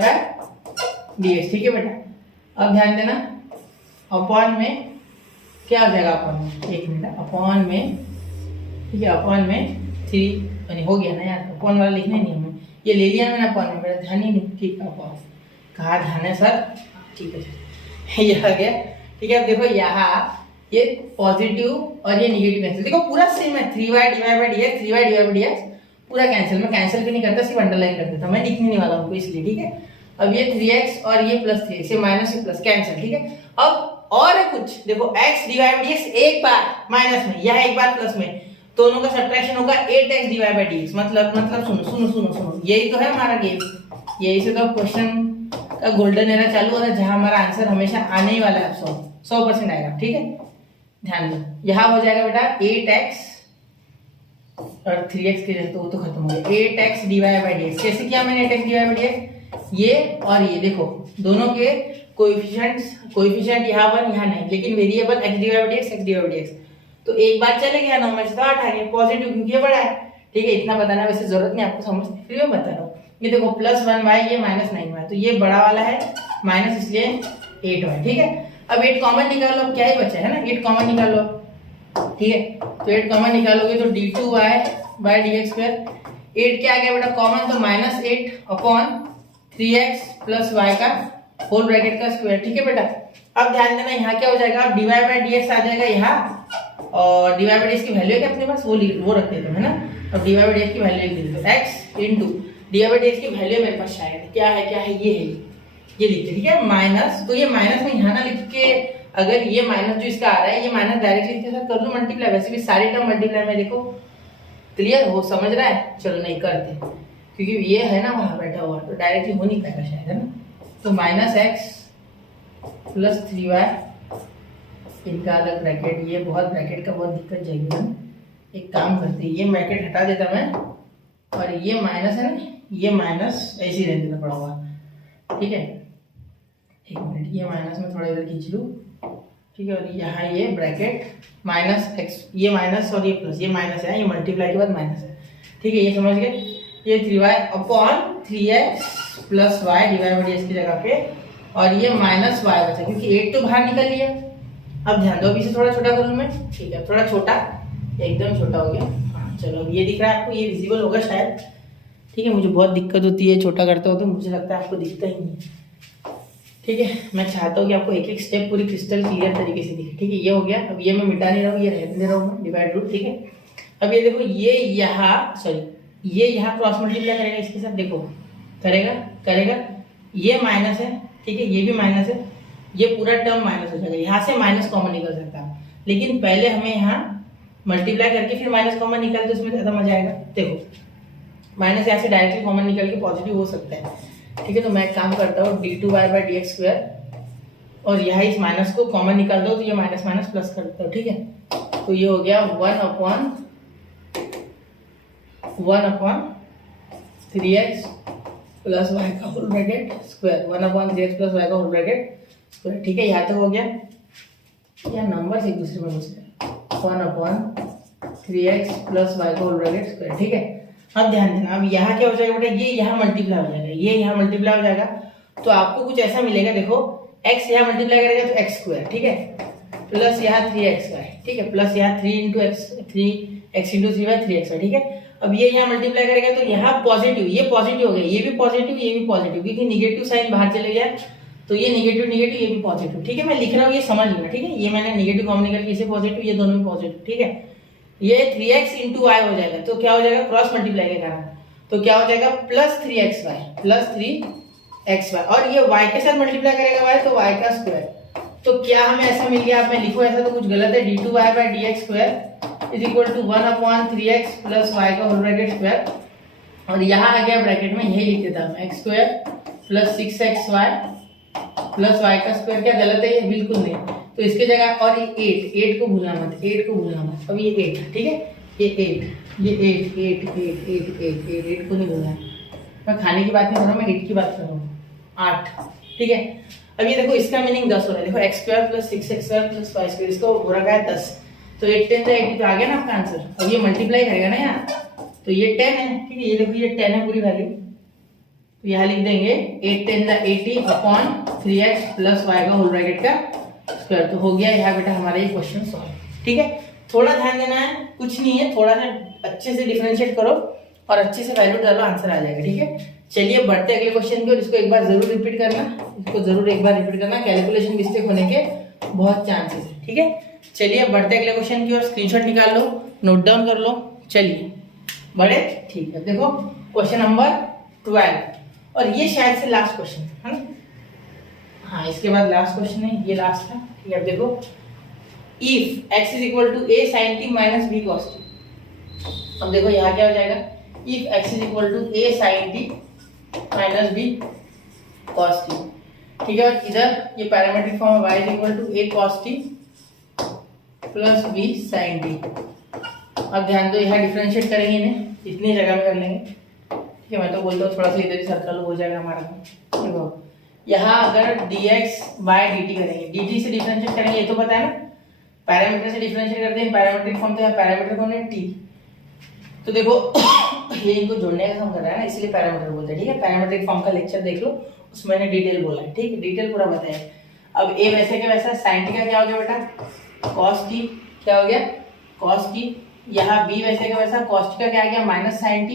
dx। ठीक है बेटा, अब ध्यान देना, अपॉन में क्या हो जाएगा, अपॉन में, एक मिनट, अपॉन में, ठीक है, अपॉन में 3 हो गया ना यार, अपॉन वाला लिखना ही नहीं हमें, ये ले लिया मैंने अपॉन में, मेरा ध्यान ही नहीं। ठीक है, अपॉन कहाँ ध्यान है सर, ठीक है ये आ गया। ठीक है, अब देखो यहाँ ये पॉजिटिव और ये निगेटिव कैंसिल, देखो पूरा सेम है, 3y dy by dx, 3y dy by dx पूरा कैंसिल, मैं कैंसिल भी नहीं करता, सिर्फ अंडरलाइन कर देता, मैं लिखने नहीं वाला हूँ इसलिए। ठीक है, अब ये 3x और ये प्लस 3x, ये माइनस से प्लस कैंसिल। ठीक है, अब और है कुछ, देखो x dy बाय dx एक बार माइनस में, यह एक बार प्लस में, दोनों का सब्ट्रैक्शन होगा 8x dy बाय dx। मतलब सुनो, यही तो है हमारा गेम, यही से तो क्वेश्चन का गोल्डन एरा चालू हो रहा है, जहां हमारा आंसर हमेशा आने ही वाला है, 100% आएगा। ठीक है, ध्यान दो, यहाँ हो जाएगा बेटा 8x और 3x के जैसे, तो वो तो खत्म हो गया, 8x dy बाय dx। कैसे किया मैंने 8x dy बाय dx, ये और ये देखो दोनों के कोएफिशिएंट यहाँ 1 यहाँ नहीं, लेकिन variable x dy by dx, x dy by dx, तो एक बार चले गया 9 में से तो 8 आ गया, पॉजिटिव क्योंकि ये बड़ा है। ठीक है, इतना बताना वैसे जरूरत नहीं आपको, समझ फिर मैं बता रहा हूँ। ये देखो प्लस 1y, ये माइनस 9y, तो ये बड़ा वाला है माइनस, इसलिए 8y। ठीक है, अब 8 कॉमन निकालो, अब क्या ही बचा है ना, 8 कॉमन निकालो। ठीक है, तो 8 कॉमन निकालोगे तो d2y बाय dx स्क्वायर, 8 क्या आ गया बेटा कॉमन, तो minus 8 upon 3x plus y का होल ब्रैकेट का स्क्वायर। ठीक है बेटा, अब ध्यान देना यहाँ क्या हो जाएगा, अब dy बाय dx आ जाएगा यहाँ, और dy बाय dx की वैल्यू है क्या अपने पास, वो रख देते हैं ना, अब dy बाय dx की वैल्यू लिख देते हैं, x into dy by dx की वैल्यू मेरे पास शायद क्या है, ये है, ये लिखते। ठीक है, माइनस, तो ये माइनस में यहाँ ना लिख के, अगर ये माइनस जो इसका आ रहा है, ये माइनस डायरेक्टली इसके साथ कर दो मल्टीप्लाई, वैसे भी सारी टर्म मल्टीप्लाई में, देखो क्लियर हो, समझ रहा है, चलो नहीं करते, क्योंकि ये है ना वहां बैठा हुआ, तो डायरेक्टली हो नहीं पाएगा शायद, है ना, तो माइनस x प्लस 3y, इनका अलग ब्रैकेट, ये बहुत ब्रैकेट का बहुत दिक्कत जाएगी ना, एक काम करते, ये ब्रैकेट हटा देता मैं, और ये माइनस है ना, ये माइनस ऐसे ही रहने देना पड़ा हुआ। ठीक है, एक मिनट, ये माइनस में थोड़ा इधर खींच लूँ। ठीक है, और यहाँ ये ब्रैकेट माइनस x, ये माइनस और ये प्लस, ये माइनस है, ये मल्टीप्लाई के बाद माइनस है। ठीक है, ये समझ गए, ये 3y upon 3x plus y divide by dx की जगह पे, और ये माइनस y बचा, क्योंकि 8 तो बाहर निकल लिया। अब ध्यान दो, अभी से थोड़ा छोटा करूँ मैं, ठीक है, थोड़ा छोटा, एकदम छोटा हो गया। हाँ चलो, ये दिख रहा है आपको, ये विजिबल होगा शायद। ठीक है, मुझे बहुत दिक्कत होती है छोटा करता हो, तो मुझे लगता है आपको दिखता ही नहीं। ठीक है, मैं चाहता हूँ कि आपको एक एक स्टेप पूरी क्रिस्टल क्लियर तरीके से दिखे। ठीक है, ये हो गया। अब ये मैं मिटा नहीं रहा हूँ, ये रहने दे रहा हूँ मैं, डिवाइड रूट। ठीक है, अब ये देखो, ये यहाँ क्रॉस मल्टीप्लाई करेगा इसके साथ, देखो करेगा, ये माइनस है। ठीक है, ये भी माइनस है, ये पूरा टर्म माइनस हो जाएगा। यहाँ से माइनस कॉमन निकल सकता है, लेकिन पहले हमें यहाँ मल्टीप्लाई करके फिर माइनस कॉमन निकाल तो उसमें ज्यादा मजा आएगा। देखो माइनस यहाँ से डायरेक्टली कॉमन निकल के पॉजिटिव हो सकता है। ठीक है, तो मैं एक काम करता हूँ, d2y/dx², और यहाँ इस माइनस को कॉमन निकाल दो तो ये माइनस माइनस प्लस कर देता हूँ। ठीक है, तो ये हो गया 1/3x प्लस y का whole bracket square, 1/3x plus y का होल ब्रैकेट स्क्वायर। ठीक है, यहाँ तक हो गया। या नंबर एक दूसरे में घुस गए, 1/3x प्लस y का होल ब्रैकेट स्क्वायर। ठीक है, अब ध्यान देना, अब यहाँ क्या हो जाएगा बेटा, ये यहाँ मल्टीप्लाई हो जाएगा, ये यहाँ मल्टीप्लाई हो जाएगा, तो आपको कुछ ऐसा मिलेगा। देखो x यहाँ मल्टीप्लाई करेगा तो x², ठीक है, प्लस यहाँ 3xy, ठीक है, प्लस यहाँ 3x/3y 3xy। ठीक है, अब ये यहाँ मल्टीप्लाई करेगा तो यहाँ पॉजिटिव, ये पॉजिटिव हो गया, ये भी पॉजिटिव, ये भी पॉजिटिव, क्योंकि निगेटिव साइन बाहर चले गया तो ये निगेटिव, ये भी पॉजिटिव। ठीक है, मैं लिख रहा हूँ, ये समझ लेना। ठीक है, ये मैंने निगेटिव कॉमन निकल के इसे पॉजिटिव, ये दोनों में पॉजिटिव। ठीक है, ये 3x × y हो जाएगा, तो क्या हो जाएगा, क्रॉस मल्टीप्लाई के कारण, तो क्या हो जाएगा प्लस 3xy, और ये y के साथ मल्टीप्लाई करेगा y, तो y का स्क्वायर। तो क्या हमें ऐसा मिल गया, आप मैं लिखो ऐसा तो कुछ गलत है, d2y/dx² = 1/3x प्लस y का होल ब्रैकेट स्क्वायर, और यहाँ आ गया ब्रैकेट में यही लिख देता हूँ, x² plus 6xy plus y का स्क्वायर। क्या गलत है, ये बिल्कुल नहीं। तो इसके जगह, और ये 8 को भूलना मत, 8 को भूलना मत। अब ये 8, ठीक है, ये 8 को नहीं भूलना है। मैं खाने की बात नहीं कर रहा हूँ, मैं 8 की बात कर रहा हूँ, 8। ठीक है, अब ये देखो, इसका मीनिंग 10 हो रहा है। देखो x² plus 6xy plus y², इसको हो रखा है 10, तो 8 10 80 तो आ गया ना आपका आंसर। अब ये मल्टीप्लाई करेगा ना यहाँ, तो ये 10 है। ठीक है, ये देखो, ये 10 है पूरी वैल्यू, तो यहाँ लिख देंगे 8 10 80/3x प्लस y का होल ब्रैकेट का स्क्वायर। तो हो गया यहाँ बेटा हमारा ये क्वेश्चन सॉल्व। ठीक है, थोड़ा ध्यान देना है, कुछ नहीं है, थोड़ा सा अच्छे से डिफरेंशिएट करो और अच्छे से वैल्यू डालो, आंसर आ जाएगा। ठीक है, चलिए बढ़ते अगले क्वेश्चन की, और इसको एक बार जरूर रिपीट करना, कैलकुलेशन मिस्टेक होने के बहुत चांसेस है। ठीक है, चलिए बढ़ते अगले क्वेश्चन की और स्क्रीनशॉट निकाल लो, नोट डाउन कर लो। चलिए बड़े, ठीक है, देखो क्वेश्चन नंबर 12, और ये शायद से लास्ट क्वेश्चन है ना, हाँ इसके बाद लास्ट क्वेश्चन है, ये लास्ट है। ठीक है, अब देखो, if x = a sin t - b cos t। अब देखो यहाँ क्या हो जाएगा, if x = a sin t - b cos t। ठीक है, और इधर ये पैरामीट्रिक फॉर्म है, y = a cos t plus b sin t। अब ध्यान दो, यहाँ डिफरेंशिएट करेंगे इन्हें, इतनी जगह में कर लेंगे। ठीक है, मैं तो बोलता हूँ थोड़ा सा इधर ही सर्कल हो जाएगा हमारा। देखो यहाँ अगर dx/dt करेंगे, dt से डिफरेंशिएट करेंगे, ये तो पता है ना, पैरामीटर से डिफरेंशिएट करते हैं, पैरामीट्रिक फॉर्म, तो यहाँ पैरामीटर कौन है, t। तो देखो ये इनको जोड़ने का काम कर रहा है ना, इसलिए पैरामीटर बोलते हैं। ठीक है, पैरामीट्रिक फॉर्म का लेक्चर देख लो, उसमें मैंने डिटेल बोला है। ठीक है, डिटेल पूरा बताया। अब a वैसे के वैसा, sin t का क्या हो गया बेटा, cos t, क्या हो गया, cos t। यहाँ b वैसे का वैसा, cos t का क्या आ गया, -sin t,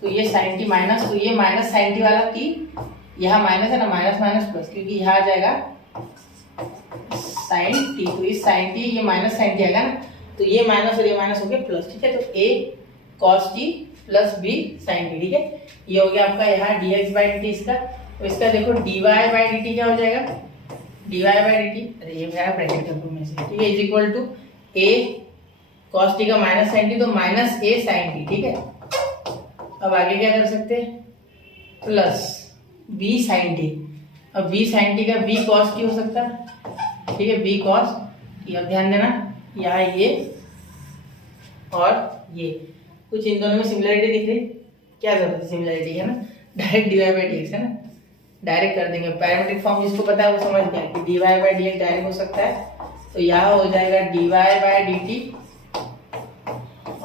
तो ये sin t माइनस, तो ये -sin t वाला t, यहाँ माइनस है ना, माइनस माइनस प्लस, क्योंकि यहाँ आ जाएगा sin t, तो इस sin t, ये -sin t आएगा ना, तो ये माइनस और ये माइनस हो गया प्लस। ठीक है, तो a cos t plus b sin t। ठीक है, ये हो गया आपका यहाँ dx/dt इसका। तो इसका देखो dy/dt क्या हो जाएगा, dy/dt, अरे ये मेरा ब्रैकेट कर दूं मैं से। ठीक है, = a cos t का -sin t, तो -a sin t। ठीक है, अब आगे क्या कर सकते हैं, प्लस b sin t। अब b sin t का b cos t हो सकता है। ठीक है, b cos t। अब ध्यान देना, यहाँ ये और ये, कुछ इन दोनों में सिमिलरिटी दिख रही, क्या जरूरत है, सिमिलरिटी है ना, डायरेक्ट dy/dx है ना, डायरेक्ट कर देंगे। पैरामीट्रिक फॉर्म जिसको पता है वो समझ गया कि dy/dx डायरेक्ट हो सकता है, तो यहाँ हो जाएगा dy/dt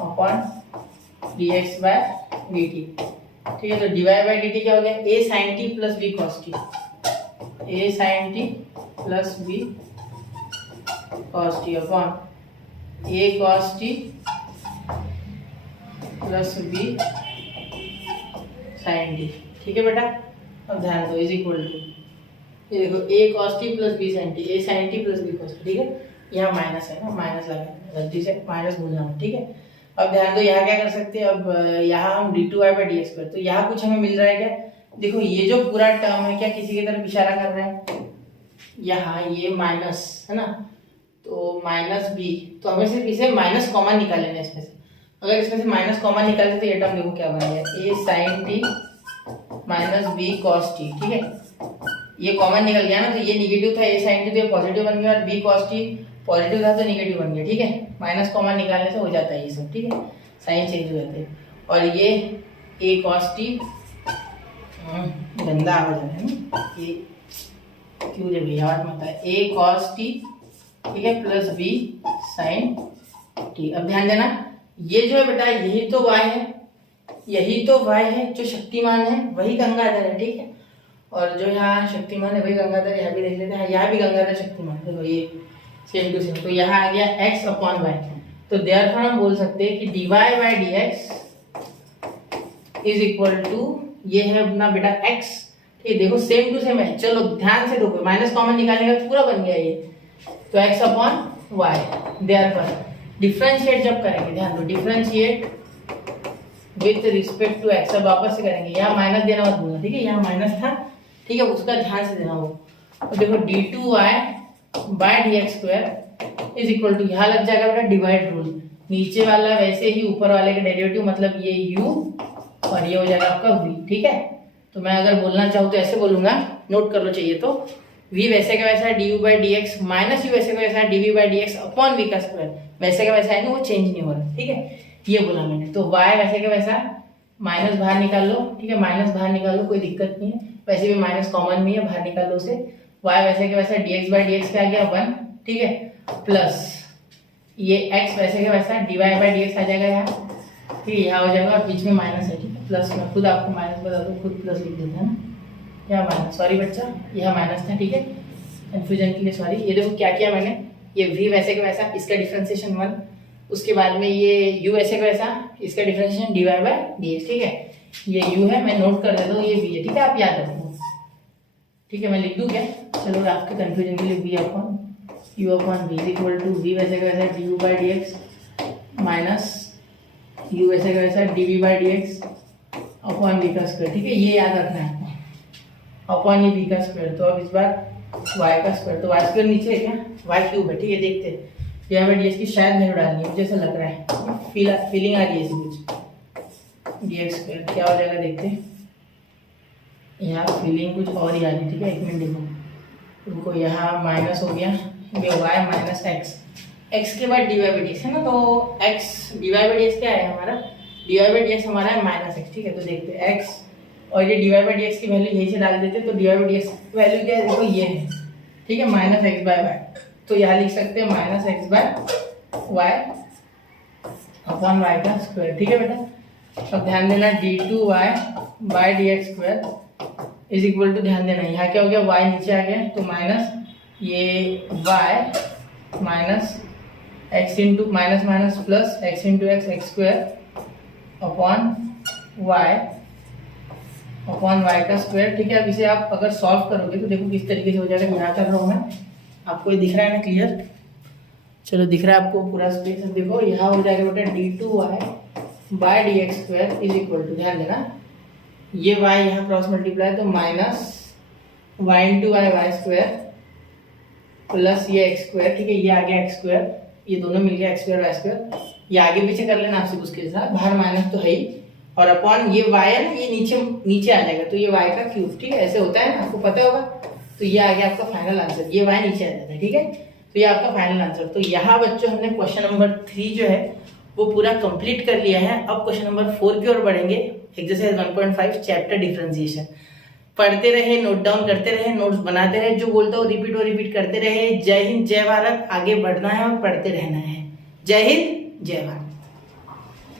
अपॉन dx/dt। ठीक है, तो dy/dt क्या हो गया, a sin t plus b cos t, a sin t plus b cos t upon a cos t plus b sin t। ठीक है बेटा, अब ध्यान दो, ये देखो a cos t plus b sin t, a sin t plus b cos t, ठीक है। यहाँ माइनस है ना, माइनस लगा गलती से, माइनस भूलना मत, ठीक है। अब ध्यान दो यहाँ क्या कर सकते हैं, अब यहाँ हम d2y/dx, तो यहाँ कुछ हमें मिल रहा है क्या, देखो ये जो पूरा टर्म है क्या किसी की तरफ इशारा कर रहा है, यहाँ ये माइनस है ना, तो माइनस बी, तो हमें सिर्फ इसे माइनस कॉमन निकाल लेना है इसमें से। अगर इसमें से माइनस कॉमन निकालते तो ये टर्म देखो क्या बन गया, a sin t minus b cos t, ठीक है। ये कॉमन निकल गया ना, तो ये निगेटिव था a sin t, तो ये पॉजिटिव बन गया, और b cos t पॉजिटिव था तो निगेटिव बन गया, ठीक है। माइनस कॉमन निकालने से हो जाता है ये सब, ठीक है, साइन चेंज हो जाते हैं। और ये a cos t गंदा आवाज आ रहा है ना, ये क्यों जब याद मत है, a cos t, ठीक है, प्लस b sin t। अब ध्यान देना, ये जो है बेटा यही तो y है, यही तो y है, जो शक्तिमान है वही गंगाधर है, ठीक है। और जो यहाँ शक्तिमान है वही गंगाधर, यहाँ भी देख लेते हैं, यहाँ भी गंगाधर शक्तिमान, देखो ये सेम टू सेम, तो यहाँ आ गया x अपॉन वाई। तो देयरफॉर हम बोल सकते हैं कि dy/dx इज इक्वल टू, ये है अपना बेटा x, ठीक, देखो सेम टू सेम है। चलो ध्यान से देखो, माइनस कॉमन निकालने का पूरा बन गया ये, तो x upon y. Therefore differentiate जब करेंगे, ध्यान दो, differentiate with respect to x, अब वापस से करेंगे, यहाँ माइनस देना मत भूलना, ठीक है, यहाँ माइनस था, ठीक है, उसका ध्यान से देना वो। तो देखो d2y/dx² इज इक्वल टू, यहाँ लग जाएगा बेटा डिवाइड रूल, नीचे वाला वैसे ही ऊपर वाले का डेरिवेटिव, मतलब ये u और ये हो जाएगा आपका v, ठीक है। तो मैं अगर बोलना चाहूँ तो ऐसे बोलूंगा, नोट कर लो चाहिए तो, v वैसे का वैसा है du/dx माइनस u वैसे का वैसा है dv/dx अपॉन v का स्क्वायर, वैसे का वैसा है ना, वो चेंज नहीं हो रहा, ठीक है, ये बोला मैंने। तो y वैसे का वैसा, माइनस बाहर निकाल लो, ठीक है, माइनस बाहर निकाल लो, कोई दिक्कत नहीं है, वैसे भी माइनस कॉमन में है, बाहर निकाल लो उसे। y वैसे का वैसा dx/dx का आ गया 1, ठीक है, प्लस ये x वैसे का वैसा dy/dx आ जाएगा यहाँ, ठीक है, यहाँ हो जाएगा, और बीच में माइनस है, ठीक है, प्लस में खुद आपको माइनस बता दो, खुद प्लस लिख देते हैं ना, यहाँ माइनस, सॉरी बच्चा यहाँ माइनस था, ठीक है, कंफ्यूजन के लिए सॉरी। ये देखो क्या किया मैंने, ये v वैसे का वैसा, इसका डिफरेंशिएशन 1, उसके बाद में ये u वैसे का वैसा, इसका डिफरेंशिएशन dy/dx, ठीक है, ये u है, मैं नोट कर देता हूँ, ये v है, ठीक है, आप याद रखो, ठीक है, मैं लिख दूँ क्या, चलो आपके कंफ्यूजन के लिए v upon u upon v equal to v वैसे का वैसा du/dx माइनस u वैसे का वैसा dv/dx अपॉन v का स्क्वायर, ठीक है, ये याद रखना है आपको, अपॉन ये v का स्क्वायर। तो अब इस बार y का स्क्वायर, तो y स्क्वायर नीचे है क्या, y क्यूब है, ठीक है, देखते हैं dy/dx की शायद वैल्यू डालनी है, मुझे ऐसा लग रहा है, फीलिंग आ रही है इसकी कुछ, dx² क्या हो जाएगा देखते हैं, यहाँ फीलिंग कुछ और ही आ रही है, ठीक है, एक मिनट देखो, उनको यहाँ माइनस हो गया, ये y माइनस x के बाद dy/dx है ना, तो x dy/dx क्या है हमारा, dy/dx हमारा है माइनस x, ठीक है, तो देखते हैं x और ये dy/dx की वैल्यू यहीं से डाल देते हैं, तो dy/dx वैल्यू क्या है, देखो ये है, ठीक है, माइनस x/y, तो यहाँ लिख सकते हैं माइनस x/y अपॉन y का स्क्वायर, ठीक है बेटा। अब ध्यान देना d2y/dx² इज इक्वल टू, ध्यान देना यहाँ क्या हो गया, y नीचे आ गया, तो माइनस ये y minus x into minus minus plus x into x² upon y का स्क्वायर, ठीक है। अब इसे आप अगर सॉल्व करोगे तो देखो किस तरीके से हो जाएगा, यहाँ कर रहा हूँ मैं, आपको ये दिख रहा है ना क्लियर, चलो दिख रहा है आपको पूरा स्पेस, देखो यहाँ हो जाएगा बेटा d2y/dx² इज इक्वल टू, ध्यान देना ये y यहाँ क्रॉस मल्टीप्लाई, तो minus y into y² plus ये x², ठीक है, ये आ गया x², ये दोनों मिल गया x² y², ये आगे पीछे कर लेना आपसे उसके साथ, बाहर माइनस तो है ही, और अपॉन ये y है ना, ये नीचे आ जाएगा, तो ये y का क्यूब, ठीक है, ऐसे होता है ना, आपको पता होगा, तो ये आ गया आपका फाइनल आंसर, ये y नीचे आ जाता है, ठीक है, तो ये आपका फाइनल आंसर। तो यहाँ बच्चों हमने क्वेश्चन नंबर 3 जो है वो पूरा कंप्लीट कर लिया है। अब क्वेश्चन नंबर 4 की ओर बढ़ेंगे, एक्सरसाइज 1.5 चैप्टर डिफरेंशिएशन। पढ़ते रहे, नोट डाउन करते रहे, नोट्स बनाते रहे, जो बोलता हूँ रिपीट करते रहे। जय हिंद, जय भारत, आगे बढ़ना है और पढ़ते रहना है। जय हिंद, जय भारत।